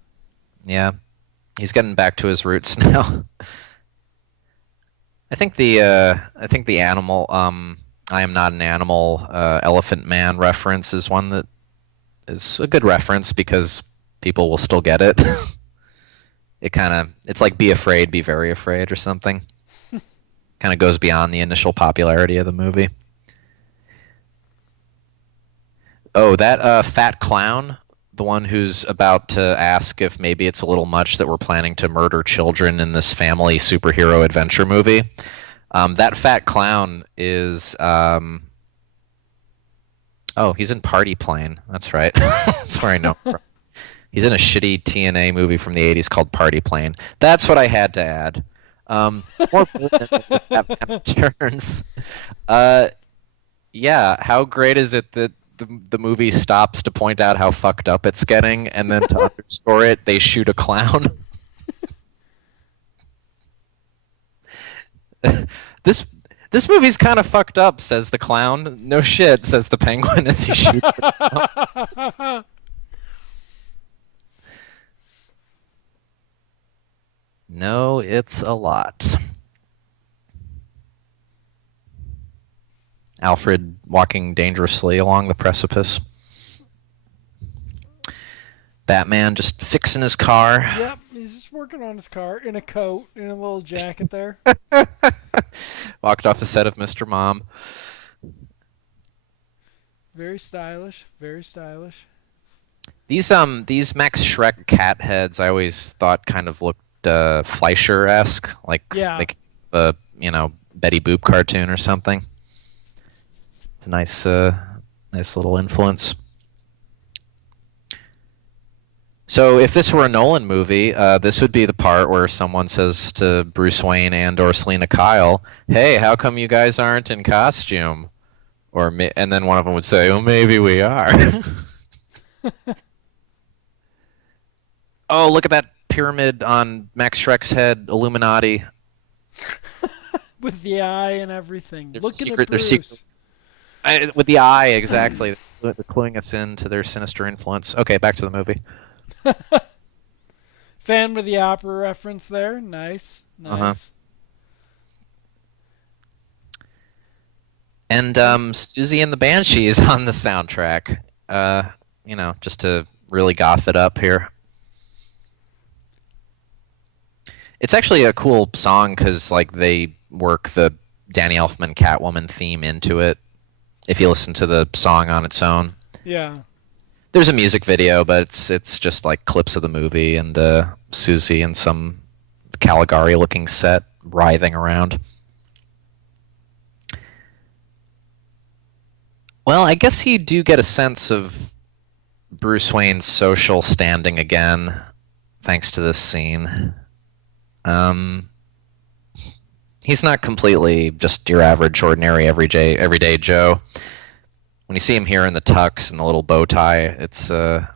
Yeah, he's getting back to his roots now. I think the animal I am not an animal Elephant Man reference is one that is a good reference because people will still get it. It's like Be Afraid, Be Very Afraid or something. Kind of goes beyond the initial popularity of the movie. Oh, that fat clown, the one who's about to ask if maybe it's a little much that we're planning to murder children in this family superhero adventure movie. That fat clown is... he's in Party Plane. That's right. That's where I know him from. He's in a shitty TNA movie from the 80s called Party Plane. That's what I had to add. More Batman Returns. Yeah, how great is it that the movie stops to point out how fucked up it's getting, and then to underscore it, they shoot a clown? This movie's kind of fucked up, says the clown. No shit, says the penguin as he shoots the clown. No, it's a lot. Alfred walking dangerously along the precipice. Batman just fixing his car. Yep, he's just working on his car in a coat, in a little jacket there. Walked off the set of Mr. Mom. Very stylish, very stylish. These Max Schreck cat heads I always thought kind of looked Fleischer-esque, like a Betty Boop cartoon or something. It's a nice little influence. So if this were a Nolan movie, this would be the part where someone says to Bruce Wayne and or Selena Kyle, "Hey, how come you guys aren't in costume?" and then one of them would say, "Oh, maybe we are." Oh, look at that pyramid on Max Shrek's head, Illuminati. With the eye and everything. They're Looking at secret. They're secret. Bruce. With the eye, exactly. They're cluing us into their sinister influence. Okay, back to the movie. Fan of the Opera reference there. Nice. Uh-huh. Nice. And Susie and the Banshees on the soundtrack. Just to really goth it up here. It's actually a cool song because like they work the Danny Elfman Catwoman theme into it. If you listen to the song on its own, Yeah. there's a music video, but it's just like clips of the movie and Susie in some Caligari-looking set writhing around. Well, I guess you do get a sense of Bruce Wayne's social standing again, thanks to this scene. He's not completely just your average, ordinary, everyday Joe. When you see him here in the tux and the little bow tie, it's a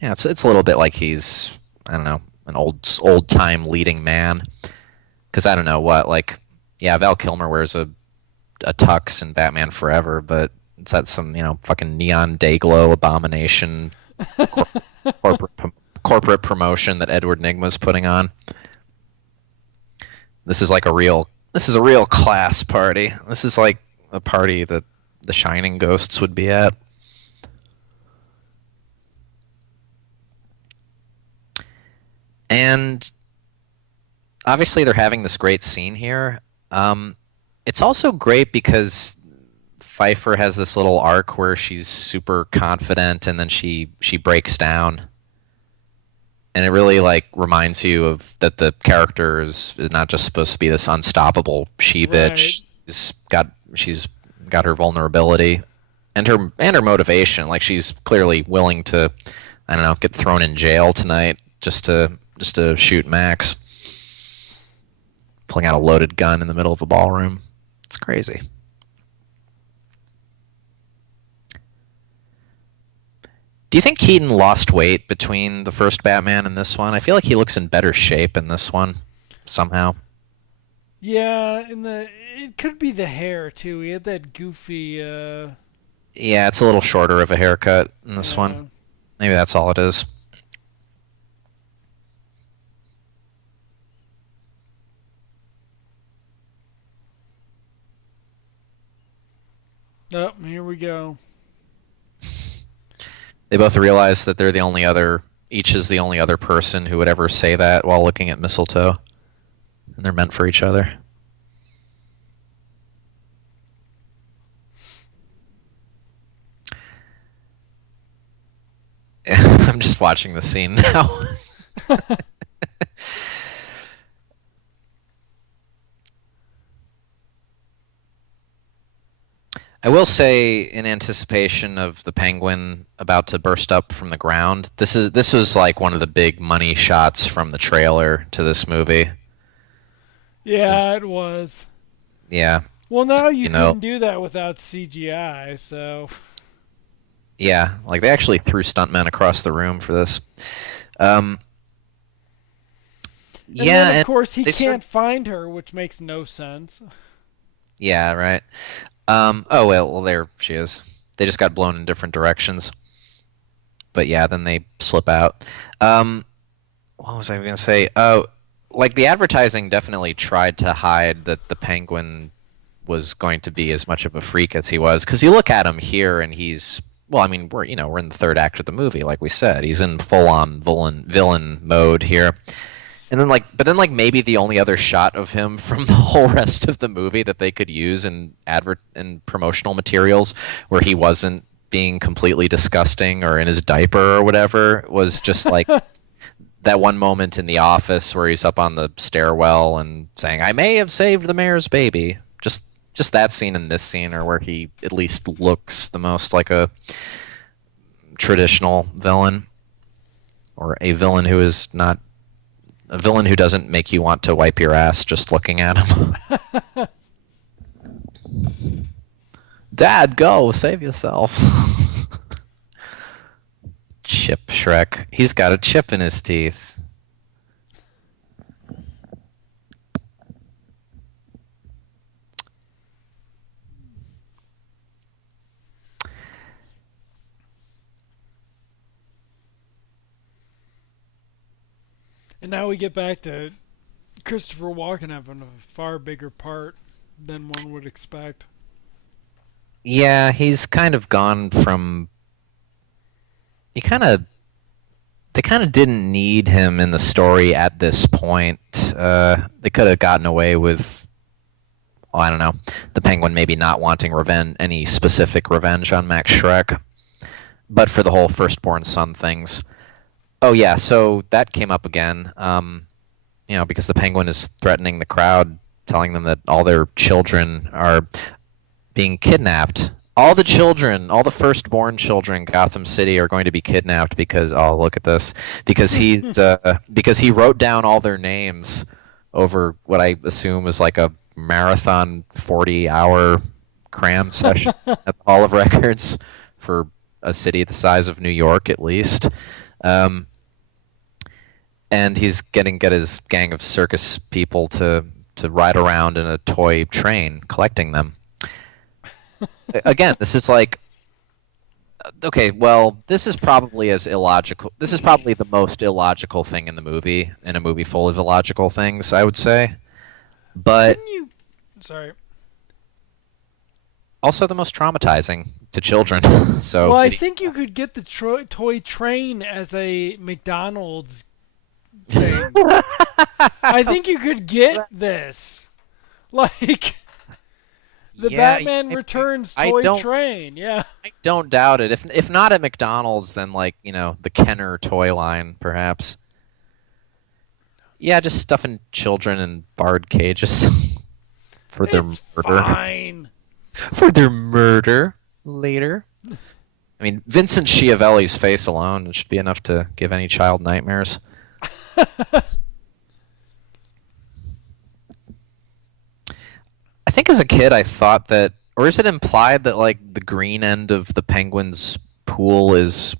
little bit like he's, I don't know, an old time leading man. Because I don't know what, like, yeah, Val Kilmer wears a tux in Batman Forever, but it's that some fucking neon day glow abomination corporate promotion that Edward Nygma's putting on. This is a real class party. This is like a party that the Shining ghosts would be at. And obviously they're having this great scene here. It's also great because Pfeiffer has this little arc where she's super confident and then she breaks down. And it really like reminds you of that the character is not just supposed to be this unstoppable she-bitch. Right. She's got her vulnerability and her motivation. Like she's clearly willing to, I don't know, get thrown in jail tonight just to shoot Max. Pulling out a loaded gun in the middle of a ballroom. It's crazy. Do you think Keaton lost weight between the first Batman and this one? I feel like he looks in better shape in this one, somehow. Yeah, it could be the hair too. He had that goofy. Yeah, it's a little shorter of a haircut in this one. Maybe that's all it is. Oh, here we go. They both realize that they're the only other. Each is the only other person who would ever say that while looking at mistletoe, and they're meant for each other. I'm just watching the scene now. I will say, in anticipation of the Penguin about to burst up from the ground, this was like one of the big money shots from the trailer to this movie. Yeah, it was. Yeah. Well, now you can do that without CGI, so. Yeah, like they actually threw stuntmen across the room for this. And then, of course, he can't find her, which makes no sense. Yeah, right. Oh, well, there she is. They just got blown in different directions. But yeah, then they slip out. What was I going to say? Oh, like the advertising definitely tried to hide that the Penguin was going to be as much of a freak as he was. Because you look at him here and he's, well, I mean, we're in the third act of the movie, like we said. He's in full-on villain mode here. And then maybe the only other shot of him from the whole rest of the movie that they could use in promotional materials where he wasn't being completely disgusting or in his diaper or whatever was just like that one moment in the office where he's up on the stairwell and saying, "I may have saved the mayor's baby." Just that scene and this scene are where he at least looks the most like a traditional villain, or a villain who is not a villain who doesn't make you want to wipe your ass just looking at him. Dad, go save yourself. Chip Shrek. He's got a chip in his teeth. And now we get back to Christopher Walken having a far bigger part than one would expect. Yeah, he's kind of gone from. He kind of. They kind of didn't need him in the story at this point. They could have gotten away with. Oh, I don't know. The Penguin maybe not wanting revenge, any specific revenge on Max Schreck, but for the whole firstborn son things. Oh yeah, so that came up again. Because the Penguin is threatening the crowd, telling them that all their children are being kidnapped. All the children, all the firstborn children in Gotham City are going to be kidnapped because look at this, because because he wrote down all their names over what I assume is like a marathon 40-hour cram session at the Hall of Records for a city the size of New York at least. And he's get his gang of circus people to ride around in a toy train collecting them. Again, this is like, okay, well, this is probably as illogical. This is probably the most illogical thing in the movie, in a movie full of illogical things, I would say. But Didn't you? Sorry. Also the most traumatizing to children. So Well, I think you could get the toy train as a McDonald's thing. I think you could get this. Like the Batman Returns toy train. Yeah. I don't doubt it. If not at McDonald's, then like, the Kenner toy line, perhaps. Yeah, just stuffing children in barred cages for their It's murder. fine. For their murder later. I mean, Vincent Schiavelli's face alone should be enough to give any child nightmares. I think as a kid I thought that, or is it implied that like the green end of the Penguin's pool is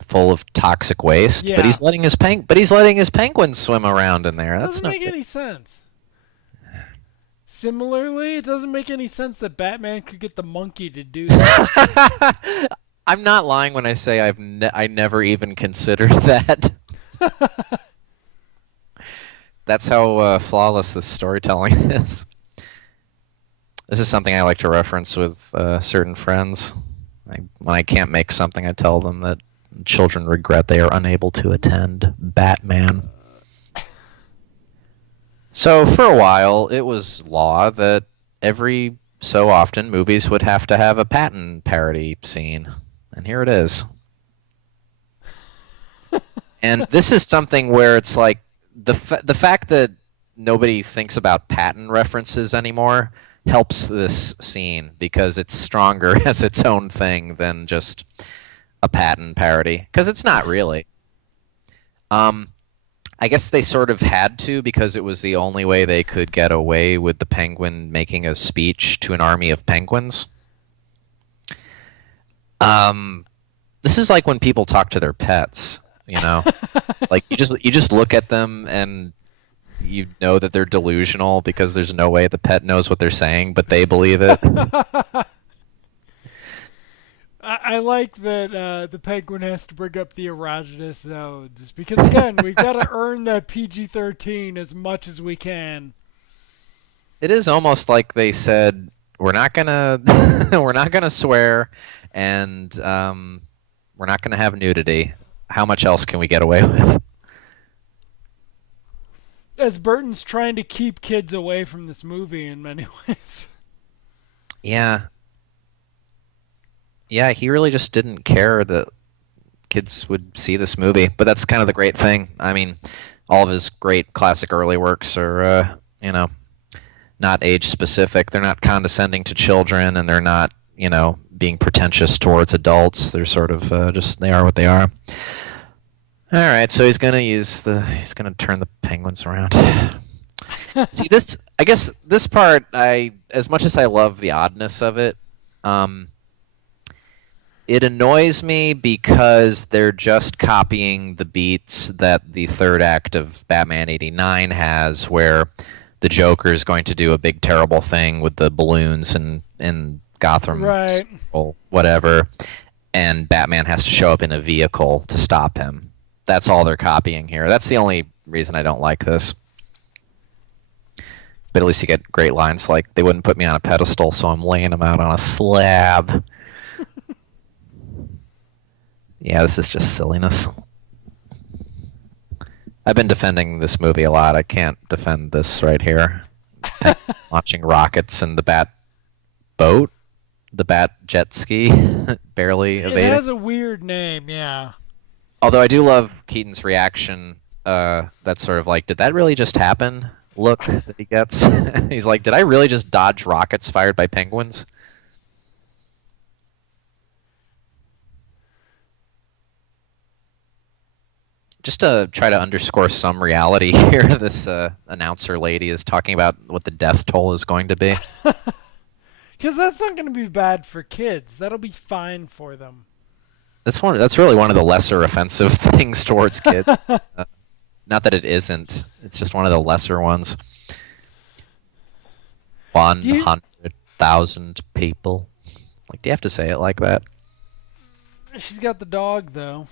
full of toxic waste? Yeah. But he's letting his penguins swim around in there. That's Doesn't make any sense. Similarly, it doesn't make any sense that Batman could get the monkey to do that. I'm not lying when I say I never even considered that. That's how flawless this storytelling is. This is something I like to reference with certain friends. When I can't make something, I tell them that children regret they are unable to attend Batman. So for a while, it was law that every so often movies would have to have a Patton parody scene. And here it is. And this is something where it's like the fact that nobody thinks about Patton references anymore helps this scene because it's stronger as its own thing than just a Patton parody. Because it's not really. I guess they sort of had to because it was the only way they could get away with the Penguin making a speech to an army of penguins. This is like when people talk to their pets, like you just look at them and you know that they're delusional because there's no way the pet knows what they're saying, but they believe it. I like that the Penguin has to bring up the erogenous zones because again, we've got to earn that PG-13 as much as we can. It is almost like they said we're not gonna swear, and we're not gonna have nudity. How much else can we get away with? As Burton's trying to keep kids away from this movie in many ways. Yeah. Yeah, he really just didn't care that kids would see this movie. But that's kind of the great thing. I mean, all of his great classic early works are, not age specific. They're not condescending to children, and they're not, being pretentious towards adults. They're sort of they are what they are. All right, so he's gonna turn the penguins around. See this? I guess this part, as much as I love the oddness of it, Um, it annoys me because they're just copying the beats that the third act of Batman '89 has, where the Joker is going to do a big terrible thing with the balloons and Gotham, Right. or whatever, and Batman has to show up in a vehicle to stop him. That's all they're copying here. That's the only reason I don't like this. But at least you get great lines like, they wouldn't put me on a pedestal, so I'm laying them out on a slab. Yeah, this is just silliness. I've been defending this movie a lot. I can't defend this right here. Launching rockets in the Bat boat, the Bat jet ski, barely evading. It has a weird name, yeah. Although I do love Keaton's reaction. That's sort of like, did that really just happen? Look that he gets. He's like, did I really just dodge rockets fired by penguins? Just to try to underscore some reality here, this announcer lady is talking about what the death toll is going to be. Because that's not going to be bad for kids. That'll be fine for them. That's really one of the lesser offensive things towards kids. Not that it isn't. It's just one of the lesser ones. 100,000 people. Like, do you have to say it like that? She's got the dog, though.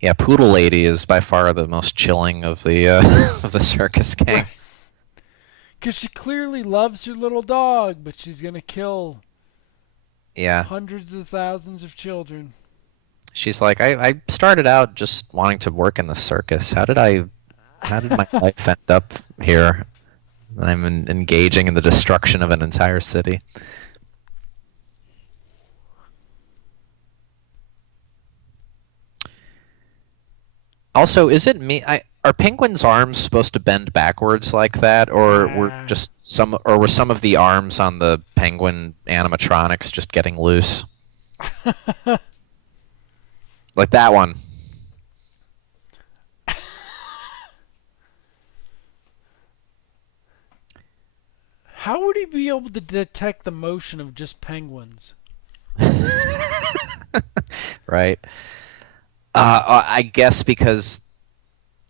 Yeah, Poodle Lady is by far the most chilling of the of the circus gang. Because she clearly loves her little dog, but she's going to kill hundreds of thousands of children. She's like, I started out just wanting to work in the circus. How did my life end up here? I'm engaging in the destruction of an entire city. Also, is it me? Are penguins' arms supposed to bend backwards like that, or were some of the arms on the penguin animatronics just getting loose? Like that one. How would he be able to detect the motion of just penguins? Right. I guess because,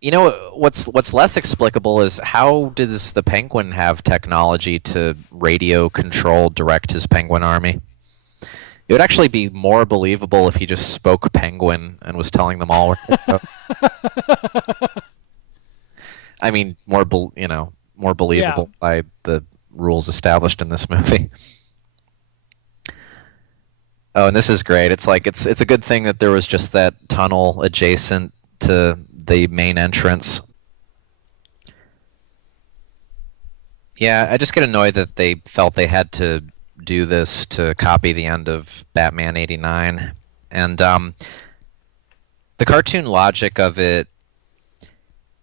what's less explicable is, how does the penguin have technology to radio control direct his penguin army? It would actually be more believable if he just spoke penguin and was telling them all where to go. I mean, more believable by the rules established in this movie. Oh, and this is great. It's like it's a good thing that there was just that tunnel adjacent to the main entrance. Yeah, I just get annoyed that they felt they had to do this to copy the end of Batman '89. And the cartoon logic of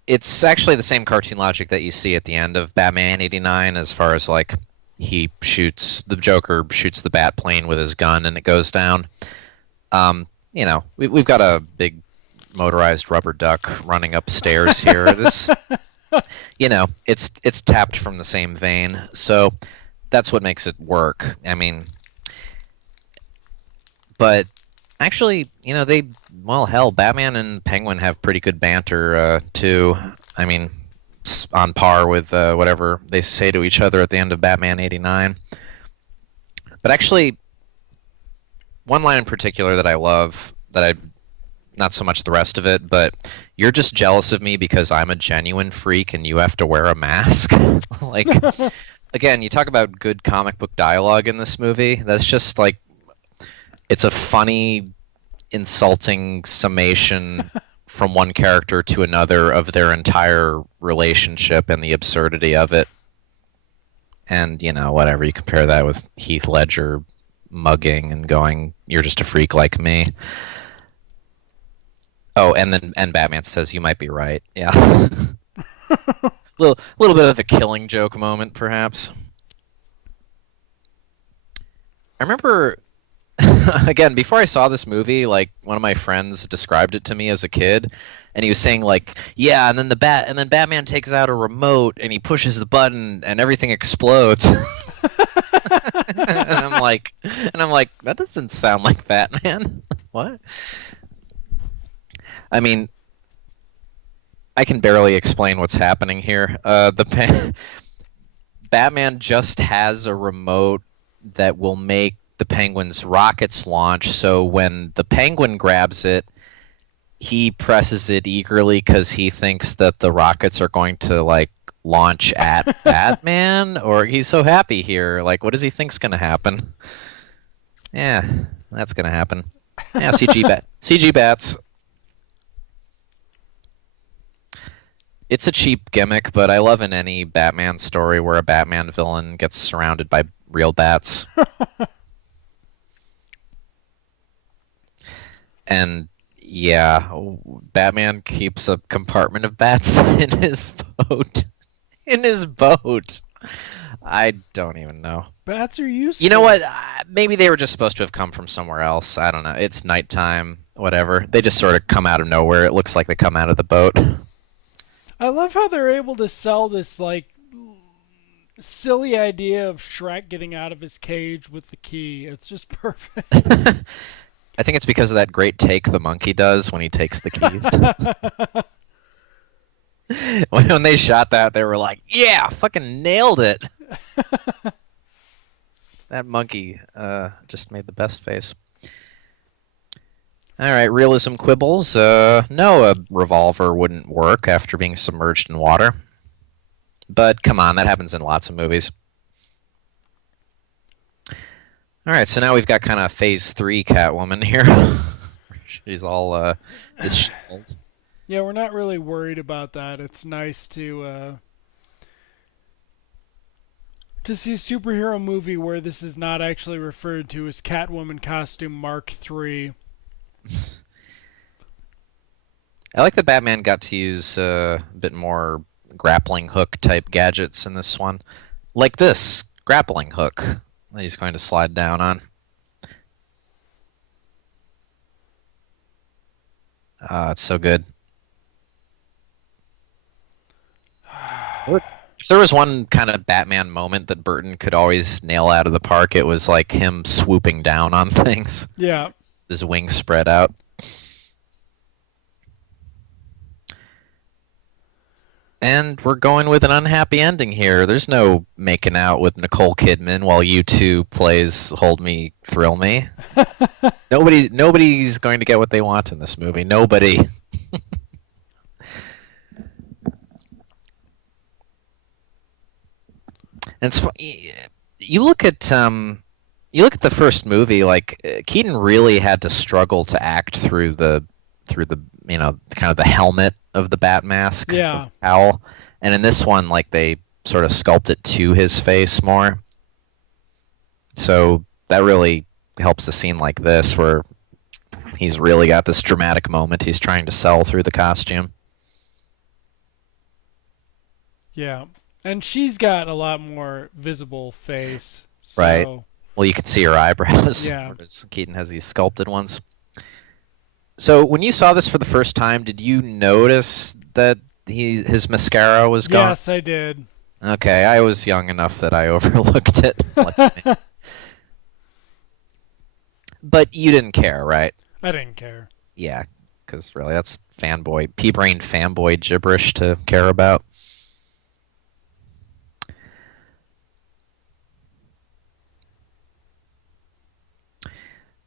it's actually the same cartoon logic that you see at the end of Batman '89, as far as like, the Joker shoots the bat plane with his gun and it goes down. We've got a big motorized rubber duck running upstairs here. This, it's tapped from the same vein, so that's what makes it work. I mean, but actually, Batman and Penguin have pretty good banter too. I mean, on par with whatever they say to each other at the end of Batman '89. But actually, one line in particular that I love, not so much the rest of it, but, "You're just jealous of me because I'm a genuine freak and you have to wear a mask." Like, again, you talk about good comic book dialogue in this movie. That's just like, it's a funny, insulting summation from one character to another of their entire relationship and the absurdity of it. And, whatever, you compare that with Heath Ledger mugging and going, "You're just a freak like me." Oh, and Batman says, "You might be right." Yeah. little bit of a Killing Joke moment, perhaps. I remember, again, before I saw this movie, like, one of my friends described it to me as a kid, and he was saying, like, yeah, and then Batman takes out a remote and he pushes the button and everything explodes. and I'm like, that doesn't sound like Batman. What? I mean, I can barely explain what's happening here. Batman just has a remote that will make the Penguin's rockets launch. So when the Penguin grabs it, he presses it eagerly because he thinks that the rockets are going to like launch at Batman, or he's so happy here. Like, what does he think's going to happen? Yeah, that's going to happen. Yeah, CG bats. It's a cheap gimmick, but I love in any Batman story where a Batman villain gets surrounded by real bats. And yeah, Batman keeps a compartment of bats in his boat. In his boat. I don't even know. Bats are useful. You know what? Maybe they were just supposed to have come from somewhere else. I don't know. It's nighttime, whatever. They just sort of come out of nowhere. It looks like they come out of the boat. I love how they're able to sell this like silly idea of Shrek getting out of his cage with the key. It's just perfect. I think it's because of that great take the monkey does when he takes the keys. When they shot that, they were like, yeah, fucking nailed it. That monkey just made the best face. All right, realism quibbles. No, a revolver wouldn't work after being submerged in water. But come on, that happens in lots of movies. All right, so now we've got kind of Phase 3 Catwoman here. She's all disheveled. Yeah, we're not really worried about that. It's nice to see a superhero movie where this is not actually referred to as Catwoman costume Mark III. I like that Batman got to use a bit more grappling hook type gadgets in this one. Like this grappling hook that he's going to slide down on. It's so good. If there was one kind of Batman moment that Burton could always nail out of the park, it was like him swooping down on things. Yeah. His wings spread out. And we're going with an unhappy ending here. There's no making out with Nicole Kidman while U2 plays Hold Me, Thrill Me. Nobody's going to get what they want in this movie. Nobody. And it's you look at the first movie, like Keaton really had to struggle to act through the kind of the helmet of the bat mask, yeah, cowl, and in this one, like they sort of sculpt it to his face more. So that really helps a scene like this where he's really got this dramatic moment he's trying to sell through the costume. Yeah. And she's got a lot more visible face. So. Right. Well, you can see her eyebrows. Yeah. Whereas Keaton has these sculpted ones. So when you saw this for the first time, did you notice that his mascara was gone? Yes, I did. Okay, I was young enough that I overlooked it. But you didn't care, right? I didn't care. Yeah, because really that's pea-brained fanboy gibberish to care about.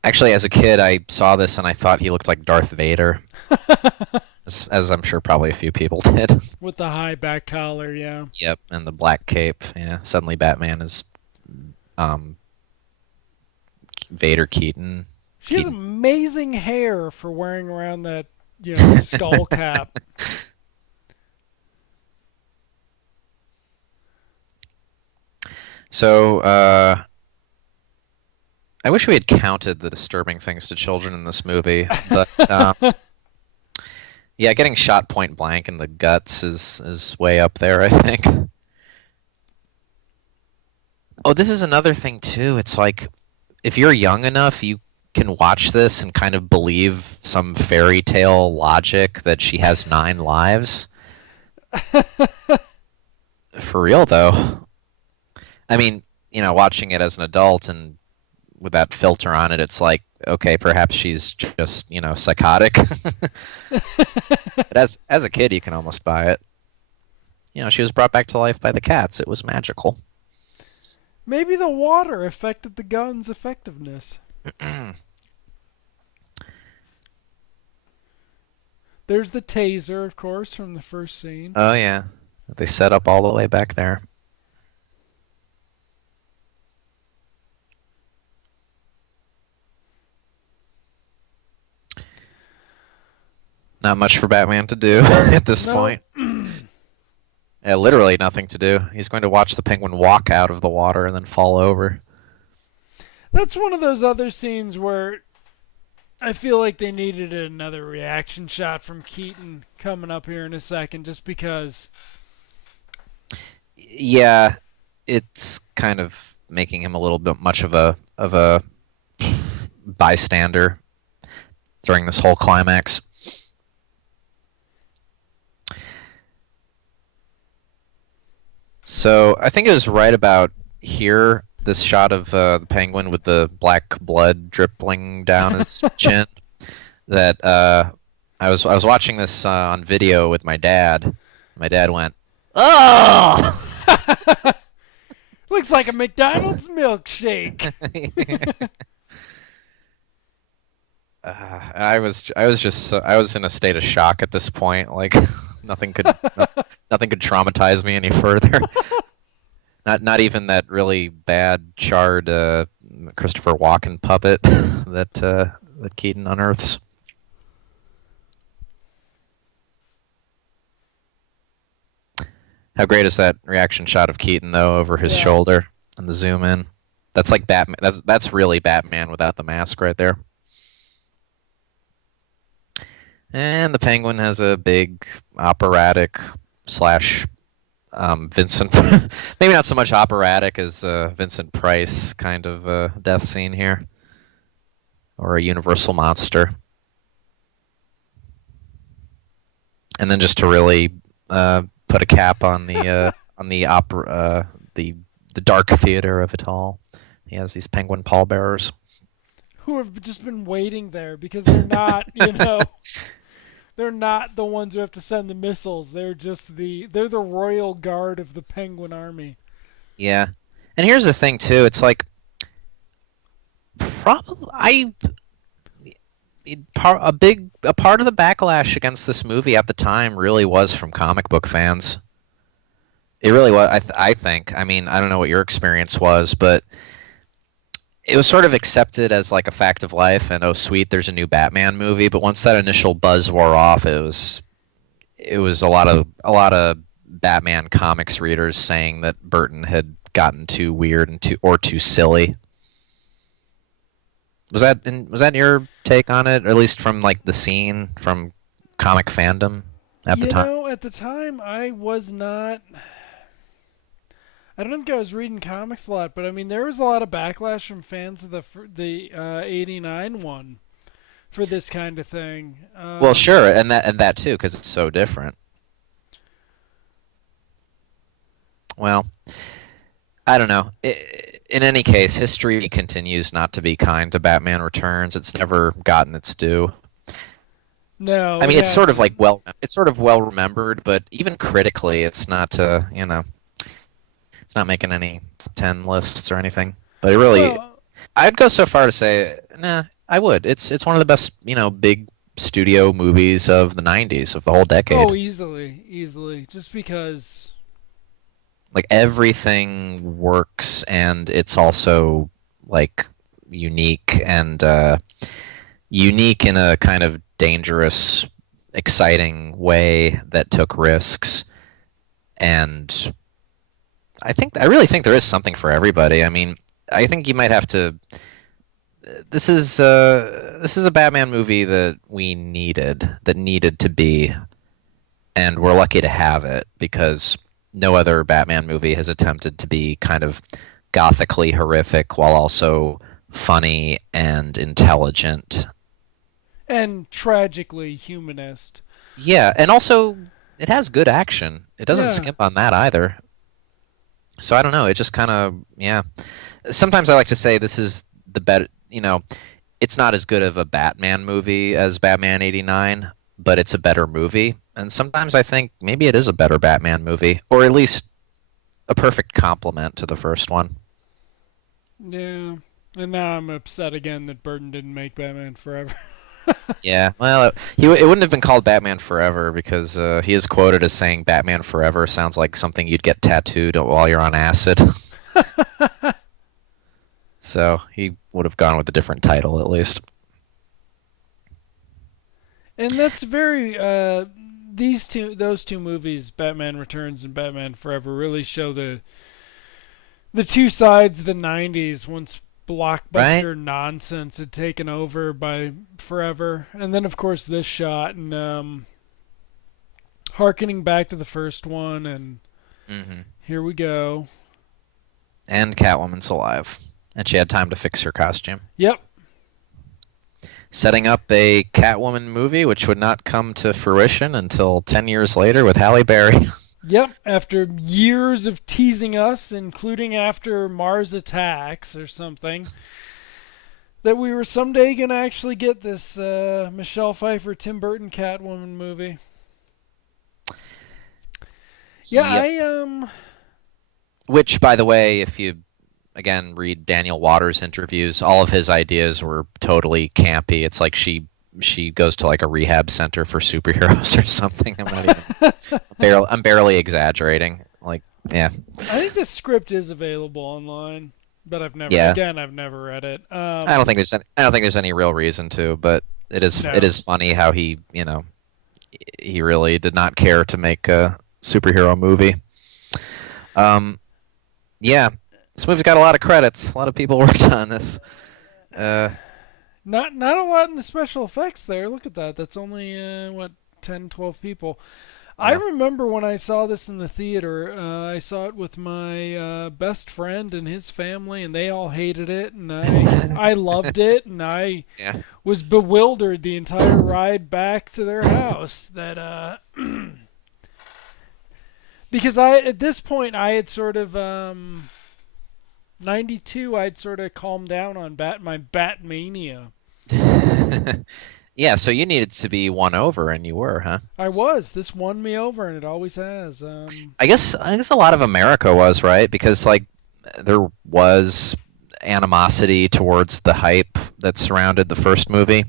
Actually, as a kid, I saw this and I thought he looked like Darth Vader, as I'm sure probably a few people did. With the high back collar, yeah. Yep, and the black cape. Yeah, suddenly Batman is Vader Keaton. She has amazing hair for wearing around that, skull cap. So, I wish we had counted the disturbing things to children in this movie, but yeah, getting shot point blank in the guts is way up there, I think. Oh, this is another thing too. It's like if you're young enough, you can watch this and kind of believe some fairy tale logic that she has 9 lives. For real, though. I mean, watching it as an adult and with that filter on it, it's like, okay, perhaps she's just, psychotic. But as a kid, you can almost buy it. She was brought back to life by the cats. It was magical. Maybe the water affected the gun's effectiveness. There's the taser, of course, from the first scene. Oh yeah, they set up all the way back there. Not much for Batman to do at this No. point. Yeah, literally nothing to do. He's going to watch the Penguin walk out of the water and then fall over. That's one of those other scenes where I feel like they needed another reaction shot from Keaton coming up here in a second, just because. Yeah, it's kind of making him a little bit much of a bystander during this whole climax. So I think it was right about here, this shot of the Penguin with the black blood dripping down his chin, that I was watching this on video with my dad. My dad went, "Oh!" Looks like a McDonald's milkshake. I was in a state of shock at this point. Like nothing could nothing could traumatize me any further. Not even that really bad charred Christopher Walken puppet that Keaton unearths. How great is that reaction shot of Keaton though over his shoulder and the zoom in? That's like Batman. That's really Batman without the mask right there. And the Penguin has a big operatic slash Vincent, maybe not so much operatic as Vincent Price kind of death scene here, or a Universal monster. And then just to really put a cap on the opera, the dark theater of it all, he has these Penguin pallbearers Who have just been waiting there because they're not, they're not the ones who have to send the missiles. They're the royal guard of the Penguin army. Yeah, and here's the thing too. It's like probably a part of the backlash against this movie at the time really was from comic book fans. It really was. I think. I mean, I don't know what your experience was, but it was sort of accepted as like a fact of life, and oh sweet, there's a new Batman movie. But once that initial buzz wore off, it was a lot of Batman comics readers saying that Burton had gotten too weird and too silly. Was that your take on it, or at least from like the scene from comic fandom at the time? At the time, I was not. I don't think I was reading comics a lot, but I mean, there was a lot of backlash from fans of the '89 one for this kind of thing. Well, sure, and that too, because it's so different. Well, I don't know. In any case, history continues not to be kind to Batman Returns. It's never gotten its due. No, I mean, it's sort of well remembered, but even critically, it's not. It's not making any 10 lists or anything. But it really, I'd go so far to say, nah, I would. It's one of the best, big studio movies of the '90s, of the whole decade. Oh, easily, just because. Like everything works, and it's also like unique and unique in a kind of dangerous, exciting way that took risks. And I really think there is something for everybody. I mean, I think you might have to. This is a Batman movie that needed to be, and we're lucky to have it because no other Batman movie has attempted to be kind of gothically horrific while also funny and intelligent. And tragically humanist. Yeah, and also it has good action. It doesn't skimp on that either. So I don't know. It just kind of, yeah. Sometimes I like to say this is the better, it's not as good of a Batman movie as Batman 89, but it's a better movie. And sometimes I think maybe it is a better Batman movie, or at least a perfect complement to the first one. Yeah. And now I'm upset again that Burton didn't make Batman Forever. Yeah, well, it wouldn't have been called Batman Forever because he is quoted as saying Batman Forever sounds like something you'd get tattooed while you're on acid. So he would have gone with a different title at least. And that's very those two movies, Batman Returns and Batman Forever, really show the two sides of the '90s once Right? blockbuster nonsense had taken over by Forever, and then of course this shot and harkening back to the first one, and Hmm. here we go. And Catwoman's alive, and she had time to fix her costume. Yep, Setting up a Catwoman movie, which would not come to fruition until 10 years later with Halle Berry. yep. After years of teasing us, including after Mars Attacks or something, that we were someday gonna actually get this Michelle Pfeiffer Tim Burton Catwoman movie. Yeah, Yep. I Which, by the way, if you again read Daniel Waters' interviews, all of his ideas were totally campy. It's like she goes to like a rehab center for superheroes or something. I'm not even I'm barely exaggerating. Like, yeah, I think the script is available online, but yeah. I've never read it. I don't think there's any real reason to, but it No. is funny how he really did not care to make a superhero movie. Um, yeah, this movie's got a lot of credits. A lot of people worked on this. Uh, Not a lot in the special effects there. Look at that. That's only what 10, 12 people. I yeah, remember when I saw this in the theater. I saw it with my best friend and his family, and they all hated it, and I loved it, and I yeah. was bewildered the entire ride back to their house. That because I at this point I had sort of 92. I'd sort of calmed down on my Batmania. Yeah, so you needed to be won over, and you were, huh? I was. This won me over, and it always has. I guess a lot of America was right because like there was animosity towards the hype that surrounded the first movie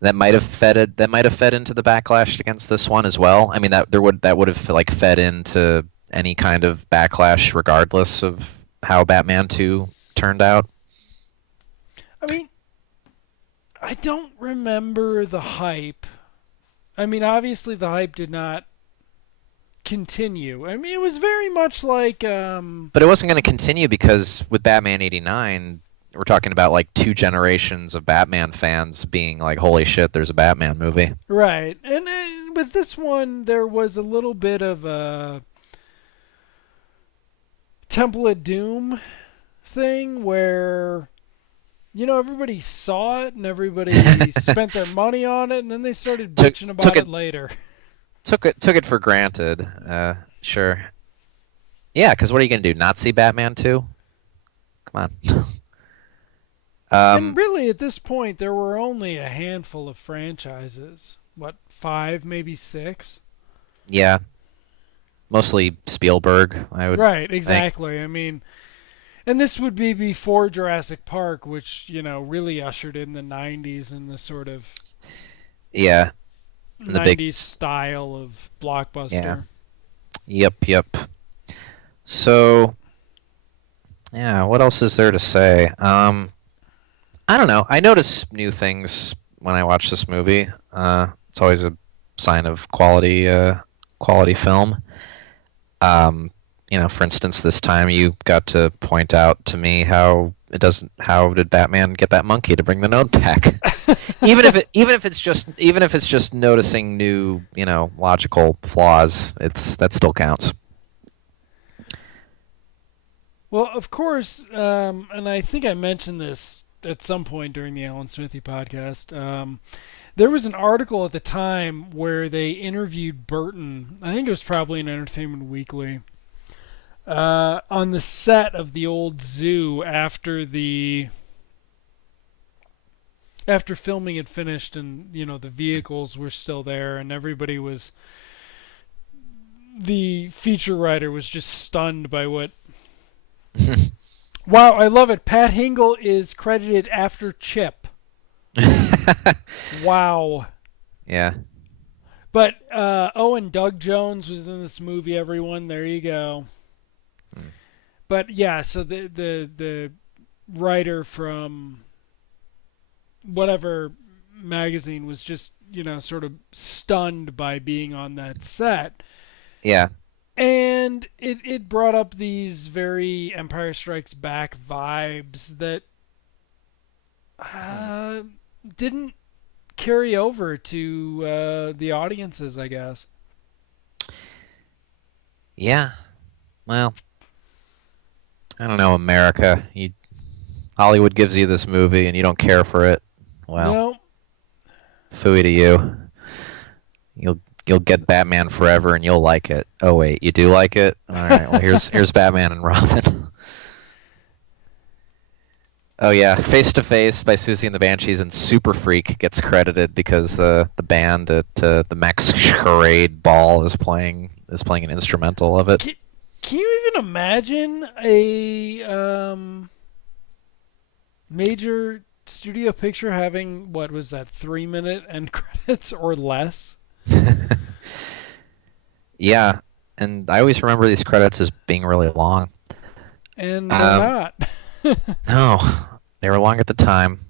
that might have fed into the backlash against this one as well. I mean that would have like fed into any kind of backlash regardless of how Batman 2 turned out. I mean, I don't remember the hype. I mean, obviously the hype did not continue. I mean, it was very much like But it wasn't going to continue because with Batman 89, we're talking about like two generations of Batman fans being like, "Holy shit, there's a Batman movie." right. And with this one, there was a little bit of a Temple of Doom thing where everybody saw it and everybody spent their money on it, and then they started Took bitching took about it it later. took it for granted. Sure. Yeah, because what are you going to do? Not see Batman 2? Come on. And um, really, at this point, there were only a handful of franchises. What, five, maybe six? yeah, mostly Spielberg, I would Right, think. exactly. I mean, and this would be before Jurassic Park, which, really ushered in the 90s and the sort of Yeah, and the big. 90s style of Yeah. blockbuster. Yep, yep. So, yeah, what else is there to say? I don't know. I notice new things when I watch this movie. It's always a sign of quality film. Um, for instance, this time you got to point out to me how it doesn't. How did Batman get that monkey to bring the note back? Even if it's just noticing new, logical flaws, that still counts. Well, of course, and I think I mentioned this at some point during the Alan Smithy podcast. There was an article at the time where they interviewed Burton. I think it was probably in Entertainment Weekly. on the set of the old zoo after filming had finished, and the vehicles were still there, and the feature writer was just stunned by what. Wow, I love it. Pat Hingle is credited after Chip. Wow. Yeah. But and Doug Jones was in this movie. Everyone, there you go. But yeah, so the writer from whatever magazine was just sort of stunned by being on that set. Yeah. And it brought up these very Empire Strikes Back vibes that didn't carry over to the audiences, I guess. Yeah. Well, I don't know, America. Hollywood gives you this movie and you don't care for it. Well, No. phooey to you. You'll get Batman Forever and you'll like it. Oh wait, you do like it? All right. Well, here's Batman and Robin. Oh yeah, Face to Face by Susie and the Banshees, and Super Freak gets credited because the band at the Max Charade Ball is playing an instrumental of it. Can you even imagine a major studio picture having, what was that, 3-minute end credits or less? Yeah, and I always remember these credits as being really long. And they're not. No, they were long at the time.